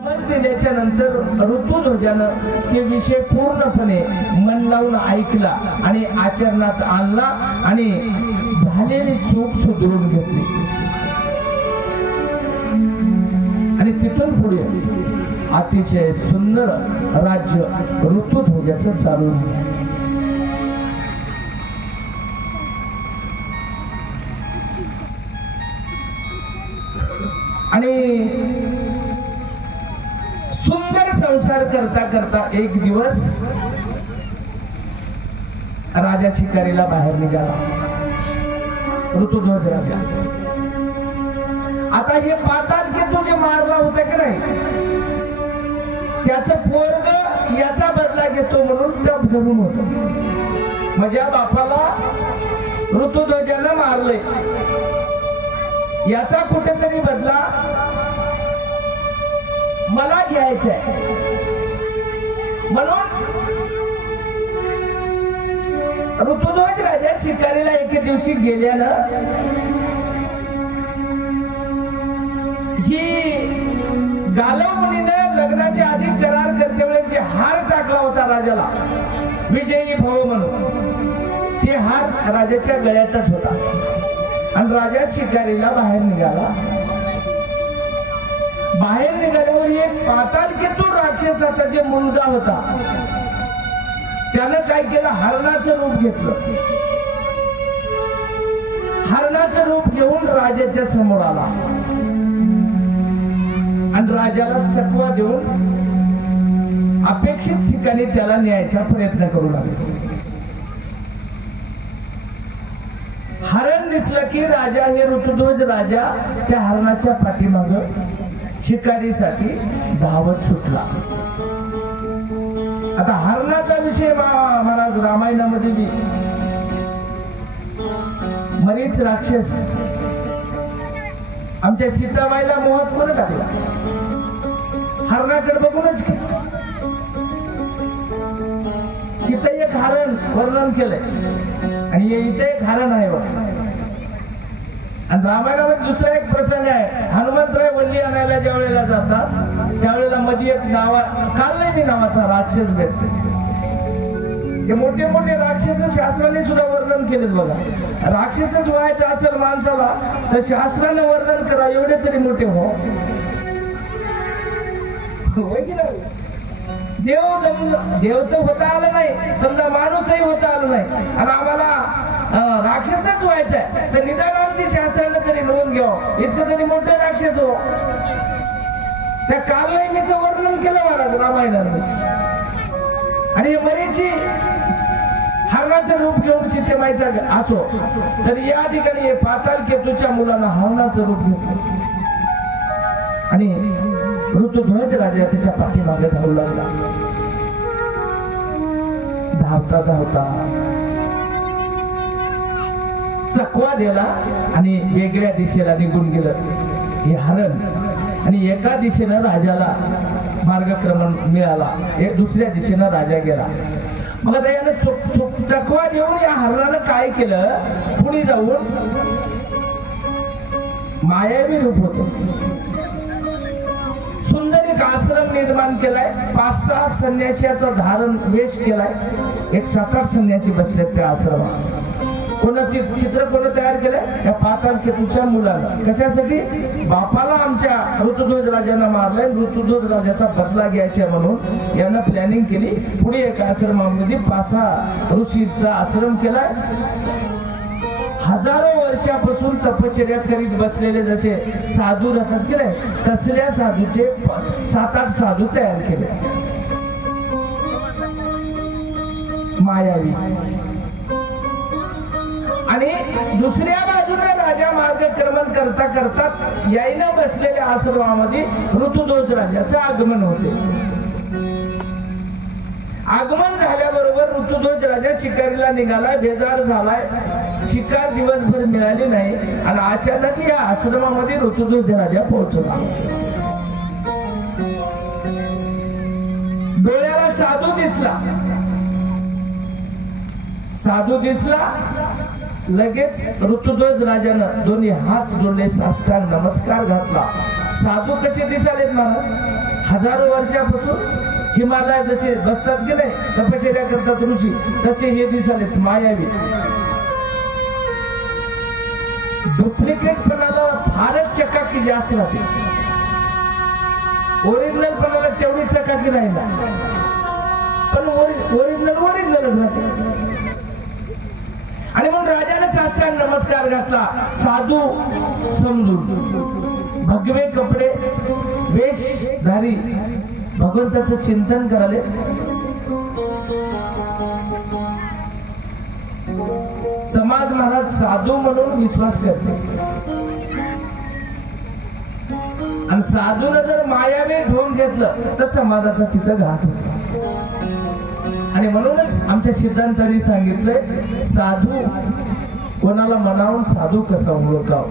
समज दिल्याच्या नंतर ऋतुध्वजानं ते विषय पूर्णपणे मन लावून ऐकला आणि आचरणात आणला आणि झालेली चूक सुधारून घेतली आणि तिथून पुढे अतिशय सुंदर राज्य ऋतुध्वजाचं चालू झालं. आणि सुंदर संसार करता करता एक दिवस राजा शिकारीला बाहेर निघाला. ऋतुध्वज राजा. आता हे पाताल की तुझे मारला होता की नाही, त्याचं पोरग याचा बदला घेतो म्हणून तप धरून होत. माझ्या बापाला ऋतुध्वजानं मारले, याचा कुठेतरी बदला मला घ्यायचा आहे म्हणून ऋतुध्वज राजा शिकारीला एके दिवशी गेल्यानं ही गालव मुनीने लग्नाच्या आधी करार करते वेळेस जे हार टाकला होता राजाला विजयी भव म्हणून, ते हार राजाच्या गळ्यातच होता आणि राजा शिकारीला बाहेर निघाला. बाहेर निघाल्यावर एक पातालकेतू राक्षसाचा जे मुलगा होता त्यानं काय केलं, हरणाचं रूप घेतलं. हरणाचं रूप घेऊन राजाच्या समोर आला आणि राजाला चकवा देऊन अपेक्षित ठिकाणी त्याला न्यायचा प्रयत्न करू लागला. हरण दिसलं की राजा हे ऋतुध्वज राजा त्या हरणाच्या पाठीमाग शिकारीसाठी धावत सुटला. आता हरणाचा विषय महाराज रामायणामध्ये बी मरीच राक्षस आमच्या सीताबाईला मोहात कोण टाकला, हरणाकडे बघूनच की. तिथं एक हरण वर्णन केलंय आणि इथे एक हरण आहे. आणि रामायणामध्ये दुसरा एक प्रसंग आहे, हनुमंतराय वल्ली आणायला ज्या वेळेला जातात त्यावेळेला मध्ये एक कालनेमी नावाचा राक्षस भेटते. हे मोठे मोठे राक्षस शास्त्राने सुद्धा वर्णन केलेच बघा. राक्षसच व्हायचं असेल माणसाला तर शास्त्राने वर्णन करा, एवढे तरी मोठे हो. देव तर होता आलं नाही, समजा माणूसही होता आलं नाही आणि आम्हाला राक्षसच व्हायचंय तर निदान आमची शास्त्राने तरी नोंद घ्यावं, इतकं तरी मोठं राक्षस हो. त्या कालनेमीचं वर्णन केलं महाराज रामायणामध्ये. आणि मरीची हरणाचं रूप घेऊन सीतेमाईचा असो तर या ठिकाणी पातालकेतूच्या मुलांना हरणाचं रूप घेतलं आणि ऋतुध्वज राजा त्याच्या पाठीमागे धावू लागला. धावता धावता चकवा दिला आणि वेगळ्या दिशेला निघून गेलं हे हरण. आणि एका दिशेनं राजाला मार्गक्रमण मिळाला, दुसऱ्या दिशेनं राजा गेला. मग आता यानं चकवा देऊन या हरणानं काय केलं, पुढे जाऊन मायावी रूप होतो, सुंदर एक आश्रम निर्माण केलाय. 5-6 संन्यासीचा धारण वेश केलाय. एक 7-8 संन्यासी बसलेत त्या आश्रमात. कोणाचे चित्र कोण तयार केलंय, या पातालकेतूच्या मुलानं. कशासाठी, बापाला आमच्या ऋतुध्वज राजानं मारलाय, ऋतुध्वज राजाचा बदला घ्यायचा म्हणून यानं प्लॅनिंग केली. पुढे एका आश्रमामध्ये 5-6 ऋषीचा आश्रम केलाय. हजारो वर्षापासून तपश्चर्या करीत बसलेले जसे साधू राहतात केले तसल्या साधूचे 7-8 साधू तयार केले मायावी. आणि दुसऱ्या बाजूने राजा मार्गक्रमण करता करता यायला बसलेल्या आश्रमामध्ये ऋतुध्वज राजाचं आगमन होते. आगमन झाल्याबरोबर ऋतुध्वज राजा शिकारीला निघाला, बेजार झालाय. शिकार दिवसभर मिळाली नाही आणि अचानक या आश्रमामध्ये ऋतुध्वज राजा पोहोचला. डोळ्याला साधू दिसला. लगेच ऋतुध्वज राजानं दोन्ही हात जोडले, साष्टांग नमस्कार घातला. साधू कसे दिसालेत महाराज, हजारो वर्षापासून हिमालय जसे बसतात की नाही तपश्चर्या करतात ऋषी, तसे हे दिसालेत मायावी. डुप्लिकेट पणाला फारच चकाकी जास्त राहते, ओरिजिनल पणाला तेवढी चकाकी राहिला, पण ओरिजिनलच राहते. आणि म्हणून राजाने साष्टांग नमस्कार घातला, साधू समजून भगवे कपडे वेशधारी भगवंताचं चिंतन कराले. समाज महाराज साधू म्हणून विश्वास करते, आणि साधूला जर मायावे ढोंग घेतलं तर समाजाचा तिथं घात होतो. आणि म्हणूनच आमच्या सिद्धांतांनी सांगितलंय, साधू कोणाला मनावून साधू कसा ओळखाव,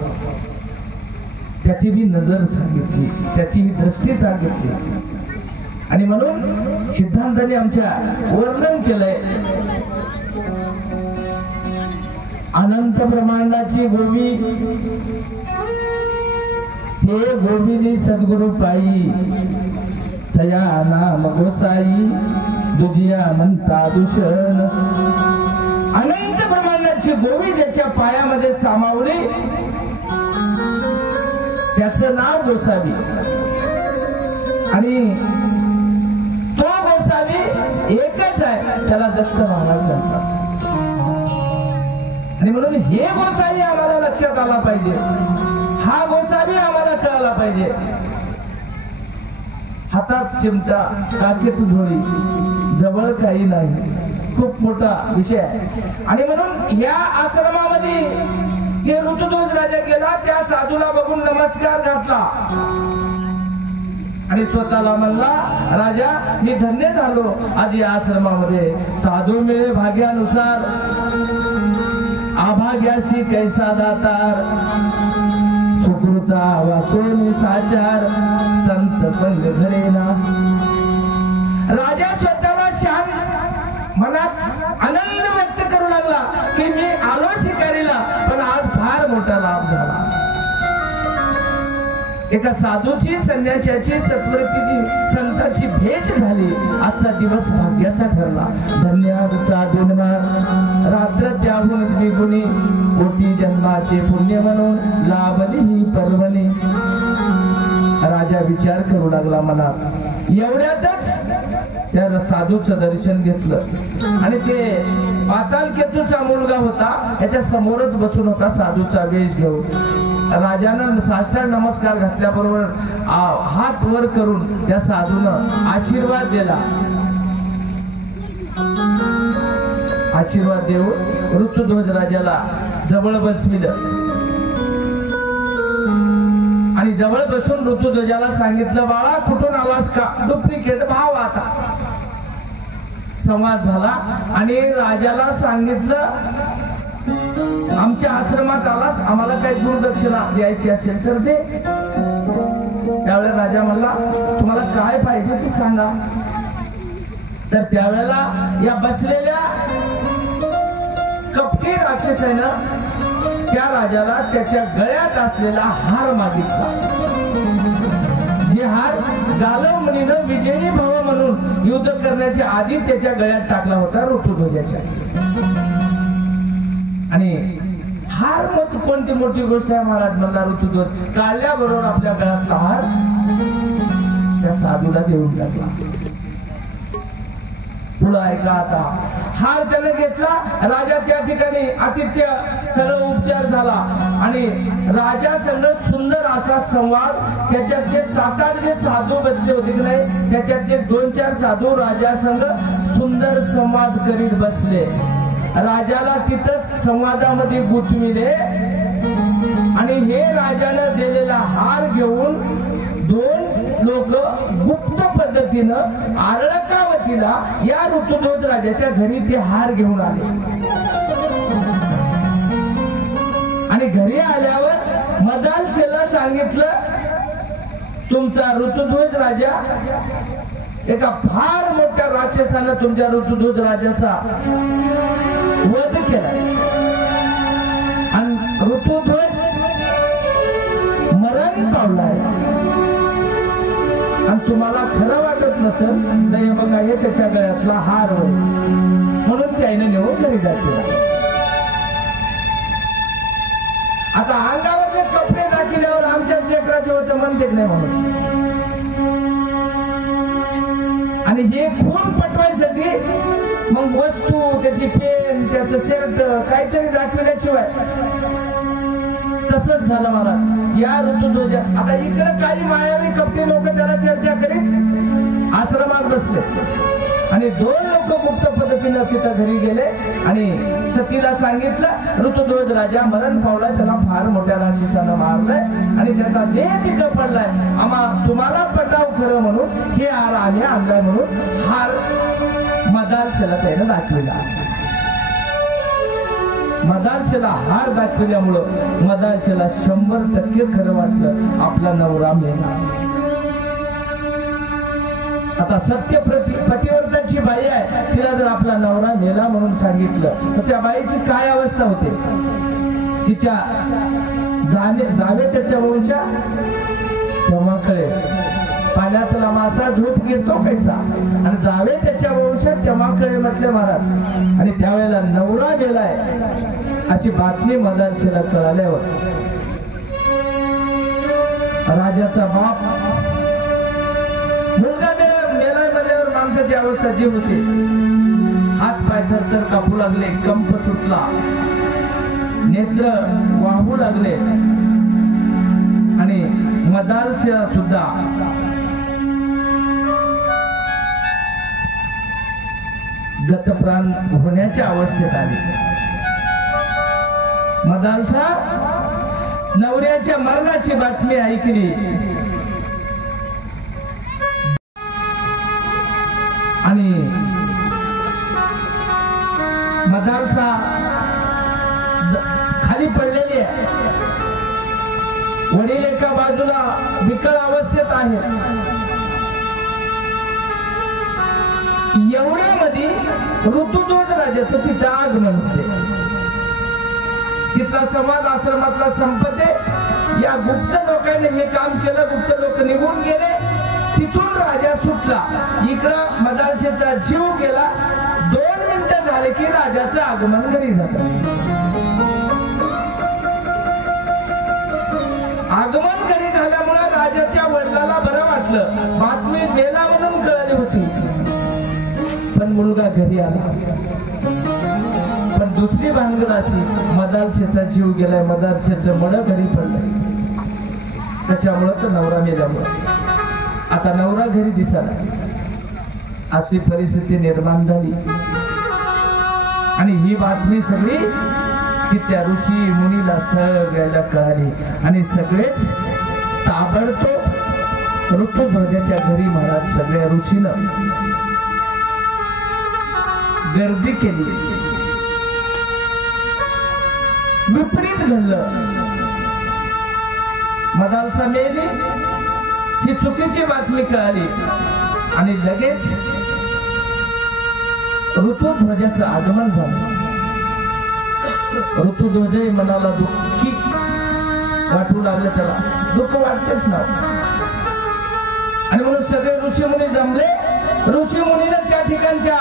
त्याची बी नजर सांगितली, त्याची दृष्टी सांगितली. आणि म्हणून सिद्धांतांनी आमच्या वर्णन केलंय, अनंत ब्रह्मांडाची गोवी ते गोविनी सद्गुरु पायी, तया नाम गोसाई दुजिया म्हणता दूषण. अनंत ब्रह्मांडाची गोवी ज्याच्या पायामध्ये सामावली त्याचं नाव गोसावी, आणि तो गोसावी एकच आहे, त्याला दत्त महाराज म्हणतात. आणि म्हणून हे गोसावी आम्हाला लक्षात आला पाहिजे, हा गोसावी आम्हाला कळाला पाहिजे. हातात चिमटा, काखेत झोळी, जवळ काही नाही, खूप मोठा विषय आहे. आणि म्हणून या आश्रमामध्ये हे ऋतुध्वज राजा गेला, त्या साधूला बघून नमस्कार घातला आणि स्वतःला म्हणला, राजा मी धन्य झालो, आज या आश्रमामध्ये साधू मिळे भाग्यानुसार, आभाग्यासी कैसा दातार, सुकृता वाचोनी साचार, संत संग घडेना. राजा स्वतःला शांत मनात आनंद व्यक्त करू लागला की मी आलो शिकारीला, पण आज फार मोठा लाभ झाला. एका साधूची, संन्याशाची, सत्व्रतीची, संताची भेट झाली. आजचा दिवस भाग्याचा ठरला. धन्याचा दिनमान, रात्र त्याहून द्विगुणी, कोटी जन्माचे पुण्य म्हणून लाभली ही पर्वणी. राजा विचार करू लागला मनात. एवढ्यातच त्या साधूचं दर्शन घेतलं, आणि ते पाताल केतूचा मुलगा होता, त्याच्या समोरच बसून होता साधूचा वेश घेऊन. राजानं साष्टांग नमस्कार घातल्याबरोबर हात वर करून त्या साधूनं आशीर्वाद दिला. आशीर्वाद देऊन ऋतुध्वज राजाला जवळ बसविलं, आणि जवळ बसून ऋतुध्वजाला सांगितलं, बाळा कुठून आलास का? डुप्लिकेट भाव. आता संवाद झाला, आणि राजाला सांगितलं, आमच्या आश्रमात आलास, आम्हाला काही गुरुदक्षिणा द्यायची असेल तर दे. त्यावेळेला राजा म्हणला, तुम्हाला काय पाहिजे ते सांगा. तर त्यावेळेला या बसलेल्या कपटी राक्षसानं त्या राजाला त्याच्या गळ्यात असलेला हार मागितला. जे हार गालव मुनीनं विजयी भव म्हणून युद्ध करण्याच्या आधी त्याच्या गळ्यात टाकला होता ऋतुध्वजाच्या. आणि हार मग कोणती मोठी गोष्ट आहे महाराज म्हणला ऋतुध्वज. काढल्याबरोबर आपल्या गळ्यातला हार त्या साधूला देऊन टाकला. पुढं ऐका आता. हार त्याने घेतला. राजा त्या ठिकाणी आतिथ्य सगळं उपचार झाला, आणि राजा संग सुंदर असा संवाद. त्याच्यातले 7-8 जे साधू बसले होते की नाही, त्याच्यातले 2-4 साधू राजा संग सुंदर संवाद करीत बसले. राजाला तिथंच संवादामध्ये गुंतविले, आणि हे राजानं दिलेला हार घेऊन 2 लोक गुप्त पद्धतीनं आरळकावतीला या ऋतुध्वज राजाच्या घरी ते हार घेऊन आले. आणि घरी आल्यावर मदालसेला सांगितलं, तुमचा ऋतुध्वज राजा एका फार मोठ्या राक्षसानं तुमच्या ऋतुध्वज राजाचा वध केला, आणि ऋतुध्वज मरण पावलाय. आणि तुम्हाला खरं वाटत नसेल तर हे बघा, हे त्याच्या गळ्यातला हार होय, म्हणून त्याने नेऊन घरी दाखवला. आता अंगावरले कपडे दाखिल्यावर आमच्याच लेकराचे होते म्हणते नाही माणूस. आणि हे खून पटवायसाठी मग वस्तू, त्याची पेन, त्याचं शर्ट काहीतरी दाखविल्याशिवाय तसंच झालं महाराज या ऋतुध्वज. आता इकडे काही मायावी कपटी लोक त्याला चर्चा करीत आश्रमात बसले आणि 2 लोक गुप्त पद्धतीनं तिथं घरी गेले आणि सतीला सांगितलं ऋतुध्वज राजा मरण पावलाय, त्याला फार मोठ्या राक्षसानं मारलंय आणि त्याचा देह तिथं पडलाय. आम्हा तुम्हाला पटाव खरं म्हणून हे हार आम्ही आणलाय म्हणून हार मदालछेला त्याने दाखविला. मदालछेला हार दाखविल्यामुळं मदालछेला 100% खरं वाटलं आपला नवरा मेला. आता सत्य पतिव्रताची बाई आहे, तिला जर आपला नवरा मेला म्हणून सांगितलं तर त्या बाईची काय अवस्था होते. तिच्या जावे त्याच्या वंशा तेव्हा कळे पाण्यातला मासा झोप घेतो कैसा आणि जावे त्याच्या वंशात तेव्हा कळे म्हटले महाराज. आणि त्यावेळेला नवरा गेलाय अशी बातमी मदालछेला कळाल्यावर राजाचा बाप मुलगा मेलाय म्हणल्यावर माणसाची अवस्था जी होती, हात पाय थरथर कापू लागले, कंप सुटला, नेत्र वाहू लागले आणि मदालछेला सुद्धा गतप्राण होण्याच्या अवस्थेत आली. मदालचा नवऱ्याच्या मरणाची बातमी ऐकली आणि मदालचा खाली पडलेली आहे. वडील एका बाजूला विकळ अवस्थेत आहे. एवढ्यामध्ये ऋतुध्वज राजाचं तिथं आगमन होते. तिथला संवाद आश्रमातला संपते. या गुप्त लोकांनी हे काम केलं, गुप्त लोक निघून गेले. तिथून राजा सुटला. इकडं मदालछेचा जीव गेला. 2 मिनिटं झाले की राजाचं आगमन घरी झालं. आगमन घरी झाल्यामुळे राजाच्या वडिलाला बरं वाटलं. बातमी मेला म्हणून कळाली होती, पण मुलगा घरी आला. पण दुसरी भानगड अशी, मदालछेचा जीव गेलाय, मदालछेचं मड घरी पडलंय. त्याच्यामुळं तर नवरा मेल्यामुळं आता नवरा घरी दिसाला, अशी परिस्थिती निर्माण झाली. आणि ही बातमी सगळी तिथल्या ऋषी मुनीला सगळ्याला कळाली आणि सगळेच ताबडतोब ऋतुध्वजाच्या घरी महाराज सगळ्या ऋषीनं गर्दी केली. विपरीत घडलं. मदालसा मेली ही चुकीची बातमी कळाली आणि लगेच ऋतुध्वजाचं आगमन झालं. ऋतुध्वज मनाला दुःखी वाटू लागलं. त्याला दुःख वाटतेच ना. आणि म्हणून सगळे ऋषीमुनी जमले. ऋषीमुनीने त्या ठिकाणच्या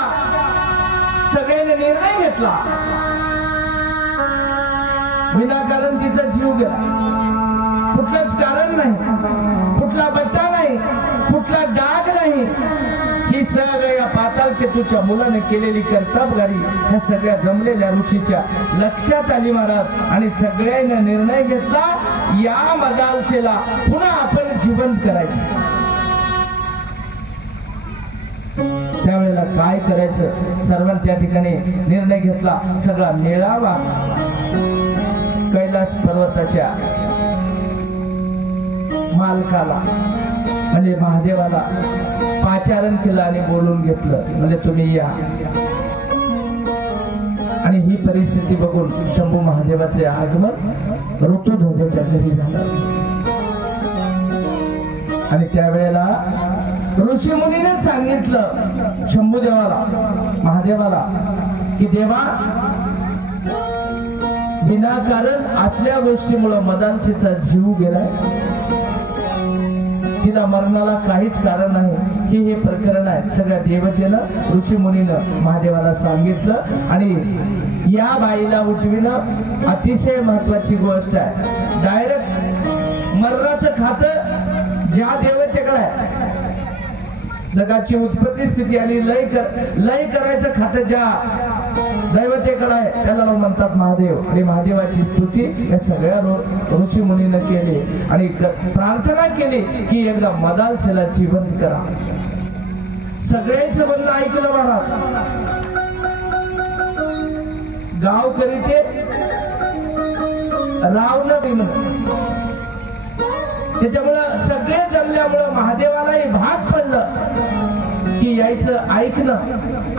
सगळ्यांनी निर्णय घेतला. विनाकारण तिचा जीव गेला. कुठलंच कारण नाही, कुठला बट्टा नाही, कुठला डाग नाही. ही सगळ्या पातालकेतूच्या मुलाने केलेली कर्तबगारी ह्या सगळ्या जमलेल्या ऋषीच्या लक्षात आली महाराज. आणि सगळ्यांनी निर्णय घेतला, या मदालछेला पुन्हा आपण जिवंत करायचं. त्यावेळेला काय करायचं सर्वांनी त्या ठिकाणी निर्णय घेतला. सगळा मेळावा कैलास पर्वताच्या मालकाला म्हणजे महादेवाला पाचारण केलं आणि बोलून घेतलं. म्हणजे तुम्ही या. आणि ही परिस्थिती बघून शंभू महादेवाचे आगमन ऋतुध्वजाच्या घरी झालं. आणि त्यावेळेला ऋषी मुनीने सांगितलं शंभू देवाला, महादेवाला, की देवा, विनाकारण असल्या गोष्टीमुळे मदालछेचा जीव गेलाय. तिला मरणाला काहीच कारण नाही की हे प्रकरण आहे. सगळ्या देवतेनं ऋषी मुनीनं महादेवाला सांगितलं आणि या बाईला उठविणं अतिशय महत्वाची गोष्ट आहे. डायरेक्ट मरणाचं खातं ज्या देवतेकडे आहे, जगाची उत्पत्ती स्थिती आणि लय करायचं खातं ज्या दैवतेकडे आहे त्याला म्हणतात महादेव. आणि महादेवाची स्तुती या सगळ्या ऋषी मुनीनं केली आणि प्रार्थना केली की एकदा मदालसेला जिवंत करा. सगळ्यांचं म्हणणं ऐकलं महाराज. गाव करीते रावलं बिन, त्याच्यामुळं सगळे जमल्यामुळं महादेवालाही भाग पडलं की यायचं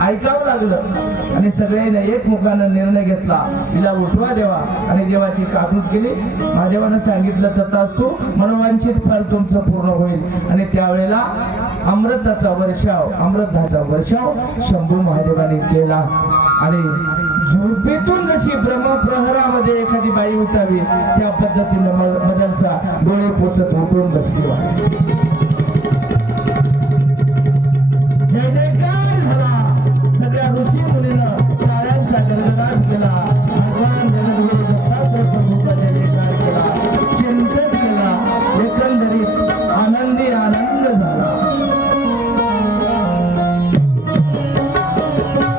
ऐकावं लागलं आणि सगळ्यांनी एकमुखानं निर्णय घेतला हिला उठवा देवा. आणि देवाची काकूट केली. महादेवानं सांगितलं तथास्तु, मनोवांछित फळ तुमचं पूर्ण होईल. आणि त्यावेळेला अमृताचा वर्षाव शंभू महादेवाने केला. आणि झोपेतून जशी ब्रह्मप्रहरामध्ये एखादी बाई उठावी त्या पद्धतीने मदलसा डोळे पोचत उठून बसली. जय जयकार झाला. सगळ्या ऋषी मुनीनं टाळ्यांचा गडगडाट केला. भगवान जगद्गुरु दत्तात्रय प्रभूचा जय जयकार केला, चिंतन केला. एकंदरीत आनंदी आनंद झाला.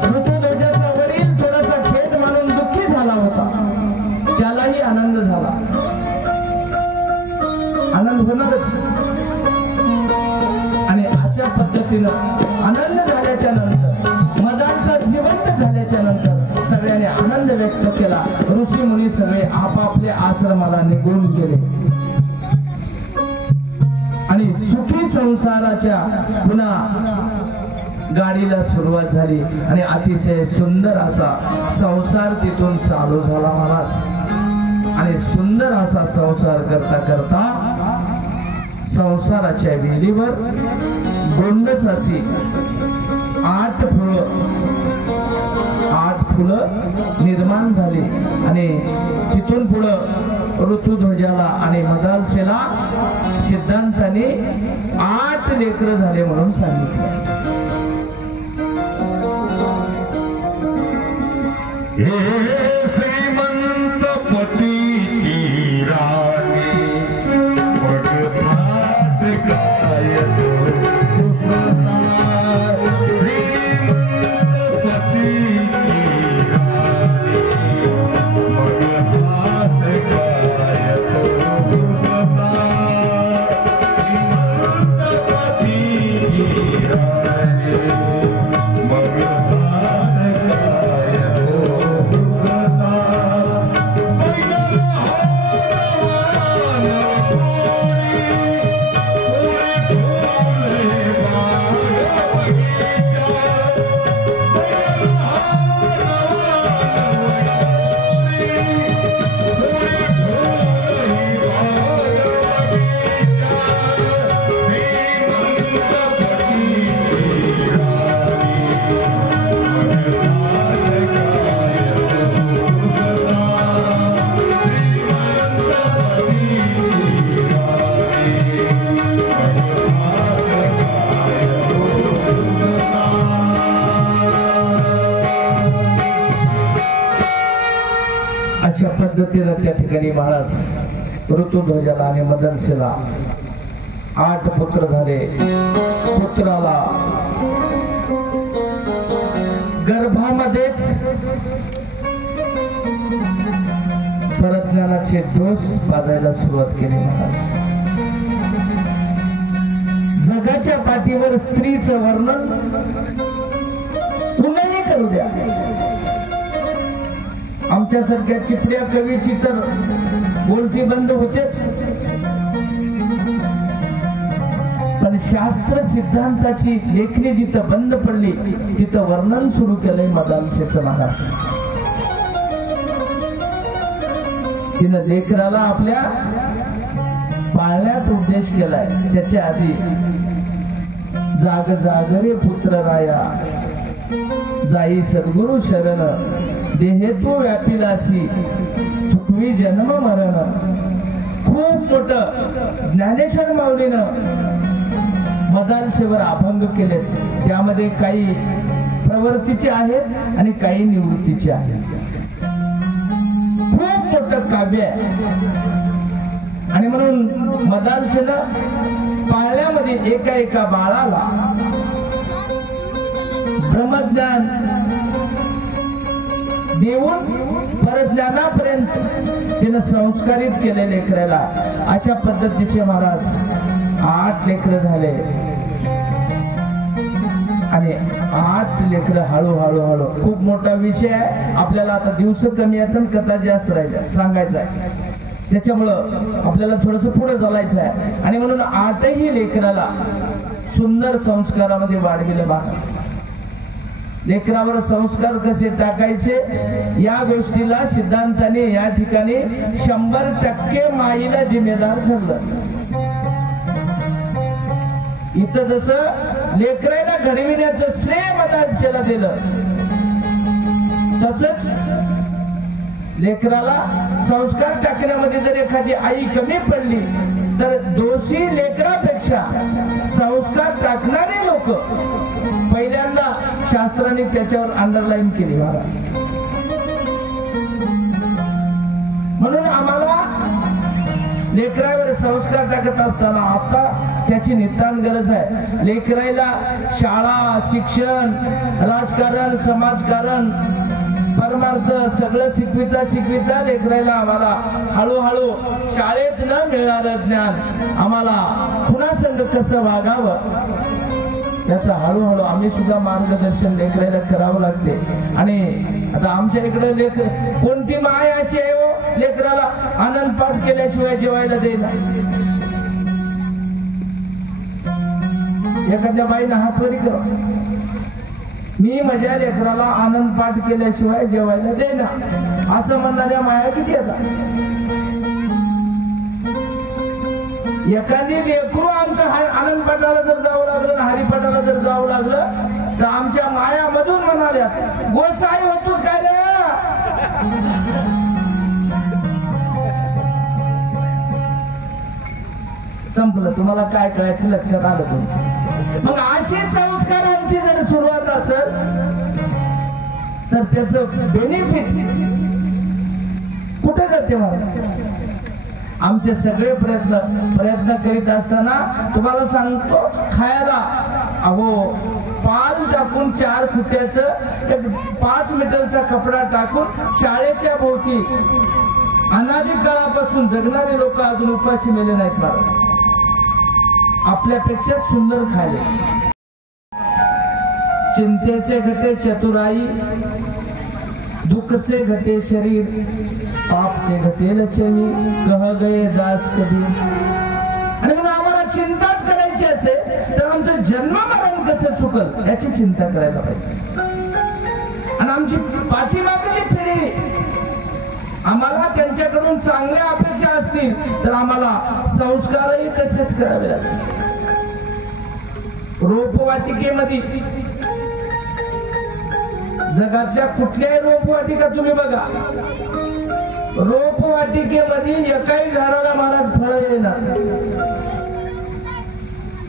ऋतुध्वजाचा वडील थोडासा खेद मानून दुःखी झाला होता, त्यालाही आनंद झाला. आनंद होणारच. आणि अशा पद्धतीनं आनंद झाल्याच्या नंतर, मदांचा जिवंत झाल्याच्या नंतर सगळ्यांनी आनंद व्यक्त केला. ऋषी मुनी सगळे आपापल्या आश्रमाला निघून गेले आणि सुखी संसाराच्या पुन्हा गाडीला सुरुवात झाली आणि अतिशय सुंदर असा संसार तिथून चालू झाला महाराज. आणि सुंदर असा संसार करता करता संसाराच्या वेलीवर गोंडस अशी 8 फुलं निर्माण झाली. आणि तिथून पुढं ऋतुध्वजाला आणि मदालसेला सिद्धांताने 8 लेकरं झाले म्हणून सांगितलं. अशा पद्धतीने त्या ठिकाणी महाराज ऋतुध्वजाला आणि मदनसेला 8 पुत्र झाले. पुत्राला गर्भामध्येच परज्ञानाचे डोस पाजायला सुरुवात केली महाराज. जगाच्या पाठीवर स्त्रीचं वर्णन कुणीही करू द्या. आमच्यासारख्या चिपड्या कवीची तर बोलती बंद होतेच, पण शास्त्र सिद्धांताची लेखणी जिथं बंद पडली तिथं वर्णन सुरू केलंय मदालसेचं महाराज. तिनं लेकराला आपल्या पाळण्यात उपदेश केलाय. त्याच्या आधी जाग जाग रे पुत्र राया, जाई सद्गुरु शरण, देहे तू व्यापिलासी, चुकवी जन्म मरण. खूप मोठं ज्ञानेश्वर माऊलीनं मदालसेवर अभंग केलेत. त्यामध्ये काही प्रवृत्तीचे आहेत आणि काही निवृत्तीचे आहेत. खूप मोठं काव्य आहे. आणि म्हणून मदालसेनं पाळण्यामध्ये एका बाळाला ब्रह्मज्ञान देऊन परज्ञानापर्यंत तिनं संस्कारित केले लेकराला. अशा पद्धतीचे महाराज 8 लेकर झाले आणि 8 लेकर हळूहळू खूप मोठा विषय आहे. आपल्याला आता दिवस कमी आहेत आणि कथा जास्त राहिल्या सांगायचं आहे. त्याच्यामुळं आपल्याला थोडस पुढे चालायचं आहे. आणि म्हणून 8ही लेकराला सुंदर संस्कारामध्ये वाढविलं महाराज. लेकरावर संस्कार कसे टाकायचे या गोष्टीला सिद्धांताने या ठिकाणी 100% माईला जिम्मेदार ठरलं. इथं जसं लेकराला घडविण्याचं श्रेय मदालसेला दिलं, तसंच लेकराला संस्कार टाकण्यामध्ये जर एखादी आई कमी पडली तर दोषी लेकरापेक्षा संस्कार टाकणारे लोक पहिल्यांदा शास्त्राने त्याच्यावर अंडरलाईन केली महाराज. म्हणून आम्हाला लेकरावर संस्कार टाकत असताना आता त्याची नितांत गरज आहे. लेकराला शाळा, शिक्षण, राजकारण, समाजकारण, परमार्थ सगळं शिकविता लेकराला आम्हाला हळूहळू शाळेत न मिळणारं ज्ञान आम्हाला कुणासंग कसं वागावं याचा हळूहळू आम्ही सुद्धा मार्गदर्शन लेकराला करावं लागते. आणि आता आमच्या इकडे कोणती माय अशी आहे हो, लेकराला आनंद पाठ केल्याशिवाय जेवायला देईना. एखाद्या बाईनं हात वरी कर, मी माझ्या लेकराला आनंद पाठ केल्याशिवाय जेवायला देईना असं म्हणणाऱ्या माया किती येतात. एखादी लेकरू आमचं आनंद पाठाला जर जावं लागलं, हरिपाठाला जर जावं लागलं तर आमच्या मायामधून म्हणाल्या, गोसाई होतोस काय रे. संपलं. तुम्हाला काय कळायचं लक्षात आलं तुम्ही. मग असे संस्कारांची जर सुरुवात असेल तर त्याचं बेनिफिट कुठे जाते महाराज. आमचे सगळे प्रयत्न करीत असताना तुम्हाला सांगतो, खायला अहो पाल टाकून 4 फुट्याचं 5 मीटरचा कपडा टाकून शाळेच्या भोवती अनादी काळापासून जगणारे लोक अजून उपाशी मेले नाहीत महाराज. आपल्यापेक्षा सुंदर खायले. चिंते से घटे चतुराई, दुख से घटे शरीर, पाप से घटे लक्ष्मी, कह गए दास कबीर. आणि म्हणून आम्हाला चिंताच करायची असेल तर आमचं जन्म मरण कसं चुकल याची चिंता करायला पाहिजे. आणि आमची पाठीमागली पिढी आम्हाला त्यांच्याकडून चांगल्या अपेक्षा असतील तर आम्हाला संस्कारही तसेच करावे लागतील. रोपवाटिकेमध्ये जगातल्या कुठल्याही रोपवाटिका तुम्ही बघा, रोपवाटिकेमध्ये एकाही झाडाला महाराज फळ येणार.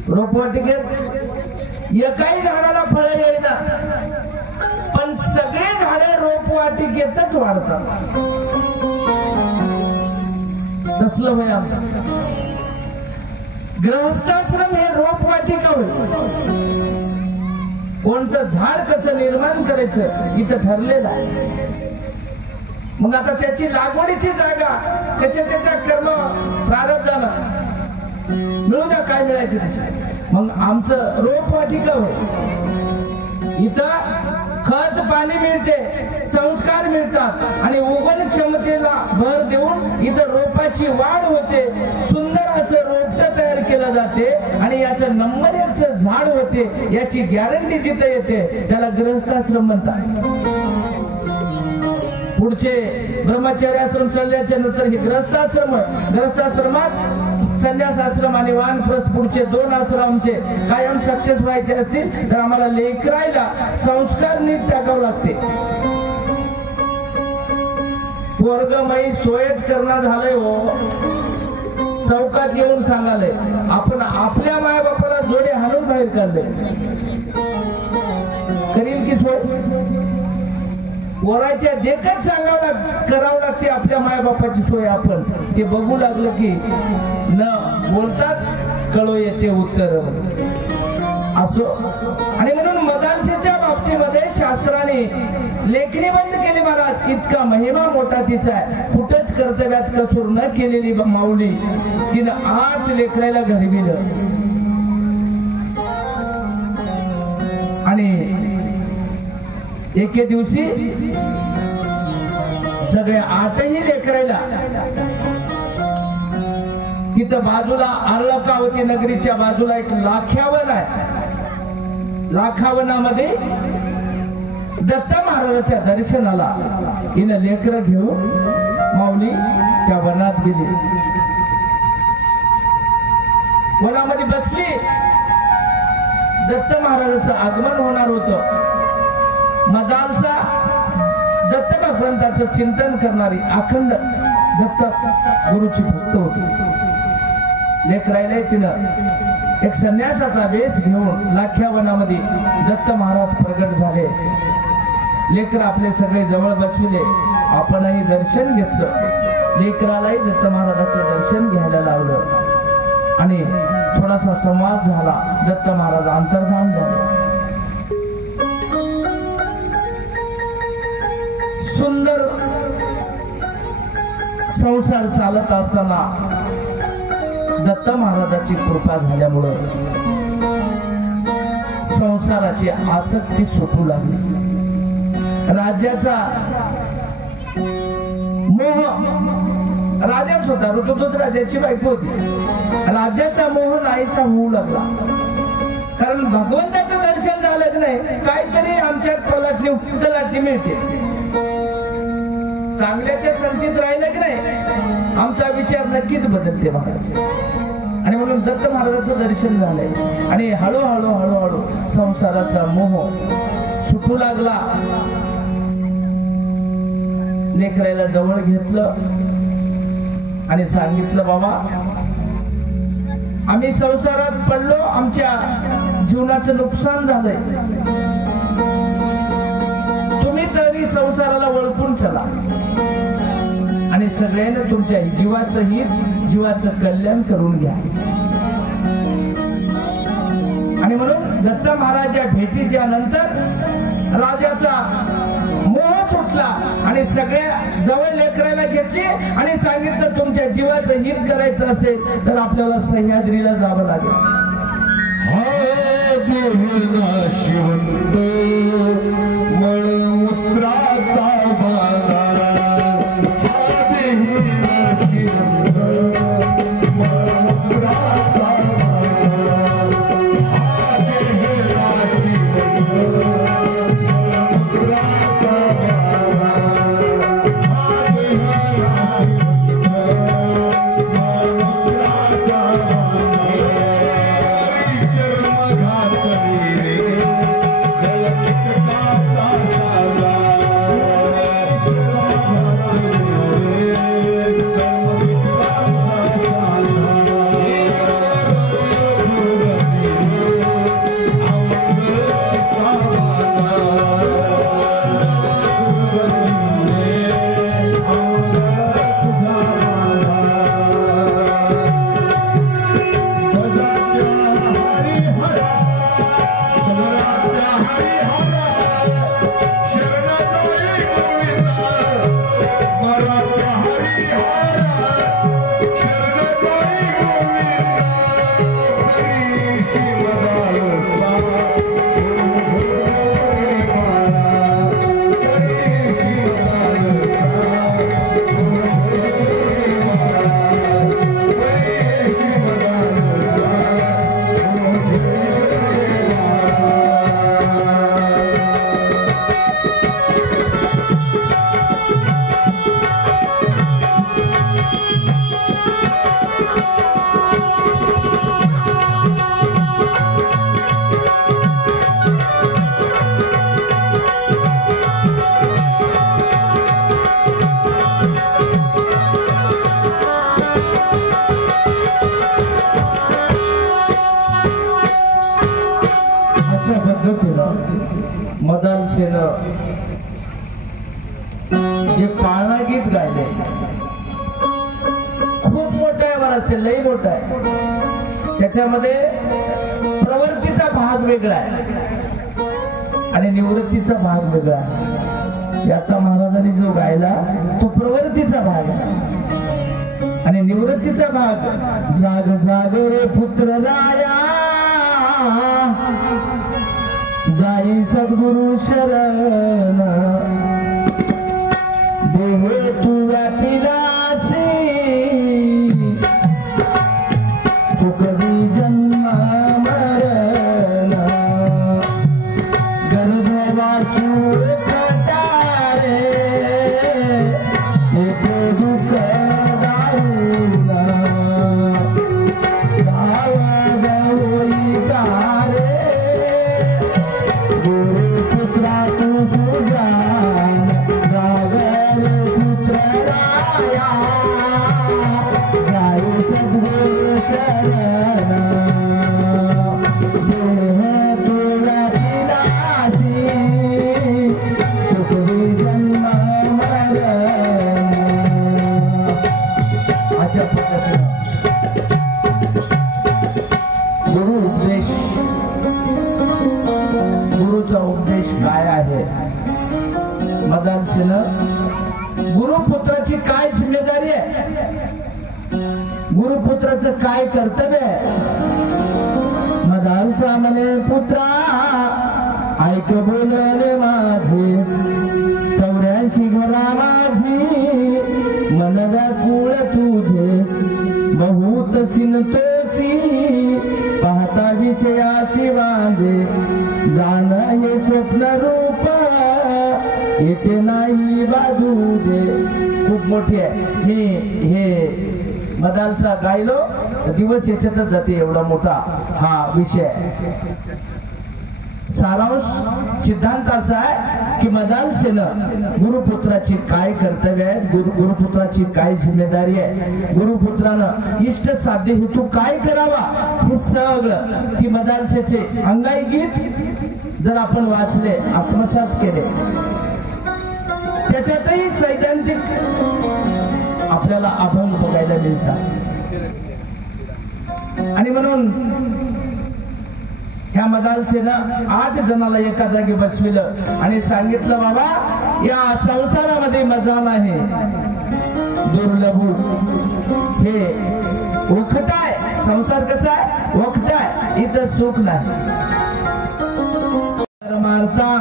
रोपवाटिकेत एकाही झाडाला फळ येणार, पण सगळे झाडे रोपवाटिकेतच वाढतात. तसलं होय आमचं गृहस्थाश्रम हे रोपवाटिका होय. कोणतं झाड कसं निर्माण करायचं इथं ठरलेलं आहे. मग आता त्याची लागवडीची जागा त्याच्या कर्म प्रारब्धानं मिळू द्या, काय मिळायचं तसे. मग आमचं रोपवाटिका होय. इथं खत पाणी मिळते, संस्कार मिळतात आणि उगवण क्षमतेला भर देऊन इथं रोपाची वाढ होते. सुंदर असं रोपट तयार केलं जाते आणि याचं नंबर 1चं झाड होते. याची गॅरंटी जिथे येते त्याला गृहस्थाश्रम म्हणतात. पुढचे ब्रह्मचर्य आश्रम सोडल्याच्या नंतर हे गृहस्थाश्रमात संन्यास आश्रम आणि वानप्रस्थ पुढचे 2 आश्रमचे कायम सक्सेस व्हायचे असतील तर आम्हाला लेकरायला संस्कार नीट टाकावं लागते. पोरगमई सोयच करणं झालंय हो. चौकात येऊन सांगालय आपण आपल्या मायबापाला जोडे हाणून बाहेर काढले. करील की सोय पोराच्या देखत सांगावं करावं लागते आपल्या मायबापाची सोय. आपण ते बघू लागलं की न बोलताच कळो येते उत्तर असो. आणि म्हणून मदालसीच्या बाबतीमध्ये शास्त्राने लेखणी बंद केली महाराज. इतका महिमा मोठा तिचा आहे. कुठंच कर्तव्यात कसूर न केलेली माऊली तिनं 8 लेकराला घडविलं. आणि एके दिवशी सगळ्या 8ही लेकराला तिथं बाजूला अर्लकावती नगरीच्या बाजूला एक लाख्यावन आहे. लाखावनामध्ये दत्त महाराजाच्या दर्शनाला हिनं लेकरं घेऊन माऊली त्या वनात गेली. वनामध्ये बसली. दत्त महाराजाचं आगमन होणार होतं. मदालसा दत्त भगवंताचं चिंतन करणारी अखंड दत्त गुरुची भक्त होती. लेकरायला तिनं एक संन्यासाचा वेश घेऊन लाख्या वनामध्ये दत्त महाराज प्रगट झाले. लेकर आपले सगळे जवळ बसविले. आपणही दर्शन घेतलं. लेकरालाही दत्त महाराजाचं दर्शन घ्यायला लावलं आणि थोडासा संवाद झाला. दत्त महाराज अंतर्धान झाले. सुंदर संसार चालत असताना दत्त महाराजाची कृपा झाल्यामुळं संसाराची आसक्ती सुटू लागली. राज्याचा मोह राजाच होता. ऋतुदूत राजाची बायको होती. राज्याचा मोह नाहीसा होऊ लागला. कारण भगवंताचं दर्शन झालं की नाही काहीतरी आमच्यात तलाटणी मिळते. चांगल्याच्या संगतीत राहिलं की नाही आमचा विचार नक्कीच बदलते महाराज. आणि म्हणून दत्त महाराजाचं दर्शन झालंय आणि हळूहळू हळूहळू संसाराचा मोह सुटू लागला. लेकराला जवळ घेतलं आणि सांगितलं बाबा आम्ही संसारात पडलो. आमच्या जीवनाचं नुकसान झालंय. तुम्ही तरी संसाराला वळपून चला आणि सगळ्यांना तुमच्या जीवाचं हित जीवाचं कल्याण करून घ्या. आणि म्हणून दत्त महाराजा भेटीच्या नंतर राजाचा मोह सुटला आणि सगळ्या जवळ लेकराला घेतली आणि सांगितलं तुमच्या जीवाचं हित करायचं असेल तर आपल्याला सह्याद्रीला जावं लागेल. पद्धतीनं मदालसेनं जे पाळणा गीत गायले खूप मोठं आहे महाराज, ते लई मोठं आहे. त्याच्यामध्ये प्रवृत्तीचा भाग वेगळा आहे आणि निवृत्तीचा भाग वेगळा आहे. आता महाराजांनी जो गायला तो प्रवृत्तीचा भाग आहे आणि निवृत्तीचा भाग जाग जाग रे पुत्र राया जाई सद्गुरु शरण देहे तू व्यापिलासी चुकवी जन्म मरण गर्भवासू कटारे येते दुःख दारुण सावध होई गारे गुरु पुत्रा तू सुजान जागर पुत्र राया जाई सद्गुरु शरण देह तुला दिलासी सुखवी जन्म मरण. अशा पद्धतीनं गुरु उपदेश, गुरुचा उपदेश काय आहे? मदालसेनं गुरुपुत्राची काय जिम्मेदारी आहे, गुरुपुत्राचं काय कर्तव्य आहे? मदालसा म्हणे पुत्रा ऐक बोलणे माझे 84 घरा माझी मन व्याकुळ तुझे बहुत चिंतोसी पाहता विषयासी वांजे जाण हे स्वप्न रूप येते नाही बाजूजे. खूप मोठी आहे हे मदालसा गायलो दिवस याच्यातच जाते, एवढा मोठा हा विषय. सारांश सिद्धांत असा आहे की मदालसेनं गुरुपुत्राची काय कर्तव्य आहे, गुरुपुत्राची काय जिम्मेदारी आहे, गुरुपुत्रानं इष्ट साध्य हेतू काय करावा, हे सगळं ती मदालसेचे अंगाई गीत जर आपण वाचले, आत्मसात केले, त्याच्यातही सैद्धांतिक आपल्याला अभंग बघायला मिळतात. आणि म्हणून ह्या मदालसेनं 8 जणाला एका जागी बसविलं आणि सांगितलं बाबा या संसारामध्ये मजा नाही, दुर्लभू हे वखटाय, संसार कसा आहे वखटाय, इथं सुख नाही. मारता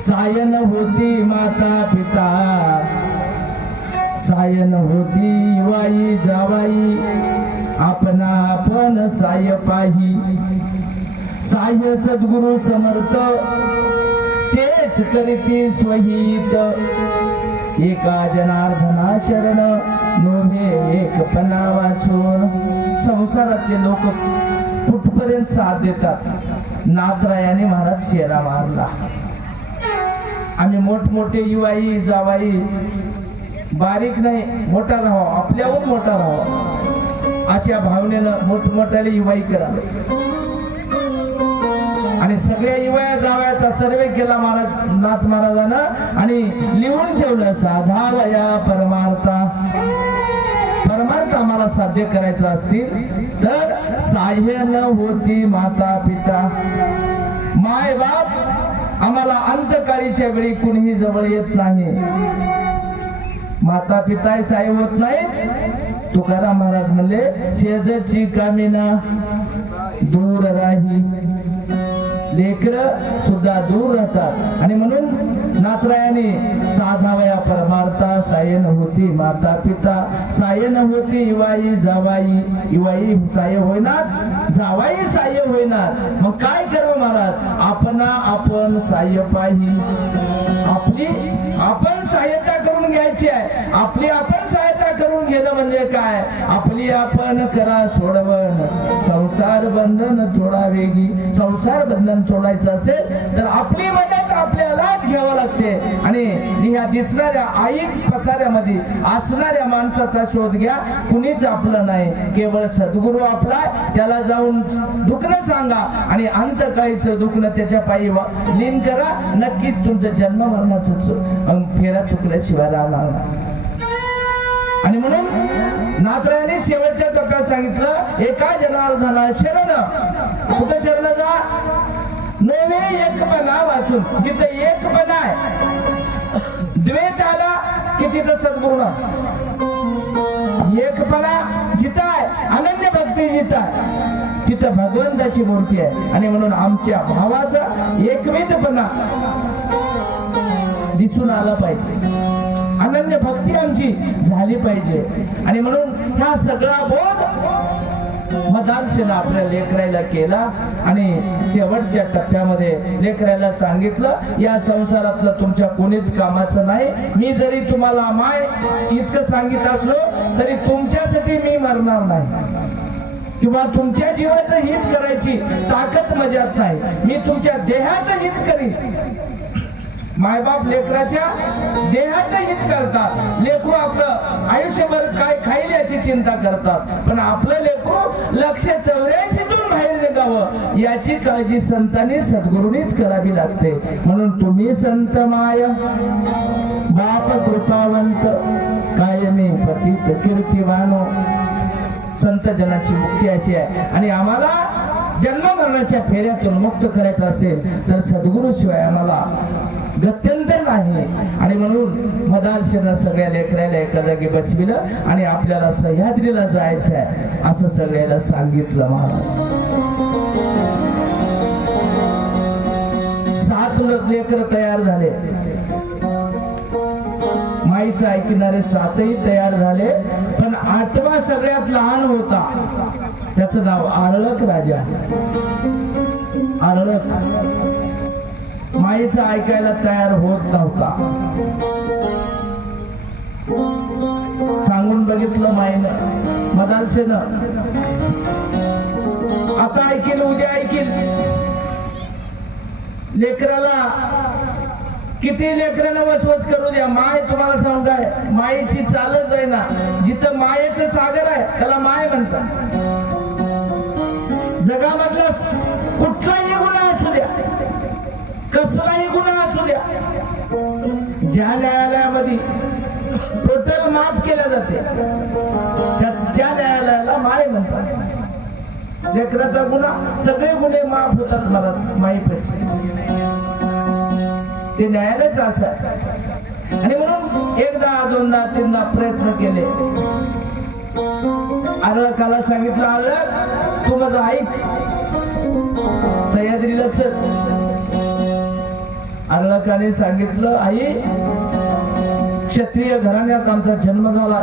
सायन होती माता पिता, सायन होती वाई जावाई, आपणा आपण साय पाही, साय सद्गुरु समर्थ तेच करीती स्वहित, एका जनार्दना शरण नोहे एकपणा वाचून. संसारातले लोक कुठपर्यंत साथ देतात. नाथरायाने महाराज शेरा मारला. आम्ही मोठमोठे युवाई जावाई बारीक नाही, मोठा राहावा, आपल्याहून मोठा राहावा अशा भावनेनं मोठमोठ्याला युवाई करावे. आणि सगळ्या युवया जावयाचा सर्वे केला महाराज नाथ महाराजांना आणि लिहून ठेवलं साधावया परमार्था. परमार्थ आम्हाला साध्य करायचा असतील तर साह्य न होती माता पिता, माय बाप आम्हाला अंतकाळीच्या वेळी कुणीही जवळ येत नाही. माता पिता साय होत नाही. तुकाराम महाराज म्हणले शेजाची कामिना दूर राही, लेकर सुद्धा दूर राहतात. आणि म्हणून नाथरायाने साधावया परमार्था, सायन होती माता पिता, सायन होती इवाई जावाई, इवाई साय होईनात, जावाई साय होईनात. मग काय करावं महाराज? आपणा आपण साय पाही, आपली आपण सहायता करून घ्यायची आहे. आपली आपण सहायता करून घेणं म्हणजे काय? आपली आपण करा सोडवण, संसार बंधन थोडा वेगी. संसार बंधन तोडायचं असेल तर आपली मदत आपल्यालाच घ्यावं लागते. आणि ह्या दिसणाऱ्या आईक पसाऱ्यामध्ये असणाऱ्या माणसाचा शोध घ्या. कुणीच आपलं नाही, केवळ सद्गुरू आपला. त्याला जाऊन दुखणं सांगा आणि अंतकाळी माईचं दुखणं त्याच्या पायी लीन करा, नक्कीच तुमचं जन्म मरणाचं फेरा चुकल्याशिवाय राहणार नाही. आणि म्हणून नाथरायाने शेवटच्या टप्प्यात सांगितलं, एका जनार्दना शरण. कुठं शरण जा? नवे एकपणा वाचून. जिथं एकपणा आहे, द्वैत आला की तिथं सद्गुण. एकपणा जिथं आहे, अनन्य भक्ती जिथं आहे, तिथं भगवंताची मूर्ती आहे. आणि म्हणून आमच्या भावाचा एकविधपणा दिसून आला पाहिजे, अनन्य भक्ती आमची झाली पाहिजे. आणि म्हणून हा सगळा बोध मदालसेनं आपल्या लेकरायला केला. आणि शेवटच्या टप्प्यामध्ये लेकरायला सांगितलं, या संसारातलं तुमच्या कोणीच कामाचं नाही. मी जरी तुम्हाला माय इतकं सांगित असलो तरी तुमच्यासाठी मी मरणार नाही, किंवा तुमच्या जीवाचं हित करायची ताकद माझ्यात नाही. मी तुमच्या देहाचं हित करीन. मायबाप लेकराच्या देहाचं हित करतात. लेकरू आपलं आयुष्यभर काय खाईल याची चिंता करतात, पण आपलं लेकरू 184तून बाहेर निघावं याची काळजी संतांनी सद्गुरूंनीच करावी लागते. म्हणून तुम्ही संत माय बाप कृपावंत, कायमी पतित कीर्तिवानो. संत जनाची मुक्ती अशी आहे. आणि आम्हाला जन्म मरणाच्या फेऱ्यातून मुक्त करायचं असेल तर सद्गुरू शिवाय आम्हाला गत्यंतर नाही. आणि म्हणून मदालसेनं सगळ्या लेकरायला एका जागी बसविलं आणि आपल्याला सह्याद्रीला जायचं आहे असं सगळ्याला सांगितलं महाराज. 7 लेकर तयार झाले, माईचं ऐकणारे 7ही तयार झाले, पण 8वा सगळ्यात लहान होता. त्याचं नाव आरळक राजा. आरळक माईचं ऐकायला तयार होत नव्हता. सांगून बघितलं माईनं, मदालसेनं, आता ऐकील उद्या ऐकील. लेकराला किती लेकरांना वसवस करू द्या, माय तुम्हाला सांगू काय, मायेची चालच आहे ना. जिथं मायेचं सागर आहे त्याला माय म्हणतात. जगामधला कुठलाही गुन्हा असू द्या, कसलाही गुन्हा असू द्या, ज्या न्यायालयामध्ये टोटल माफ केल्या जाते त्या न्यायालयाला माय म्हणतात. लेकराचा गुन्हा, सगळे गुन्हे माफ होतात महाराज माईपाशी. ते न्यायालयच असं आहे. आणि म्हणून 1दा 2दा 3दा प्रयत्न केले. आरळकाला सांगितलं, आरळक तू माझं ऐक, सह्याद्रीला चल. आरळकाने सांगितलं, आई क्षत्रिय घराण्यात आमचा जन्म झाला,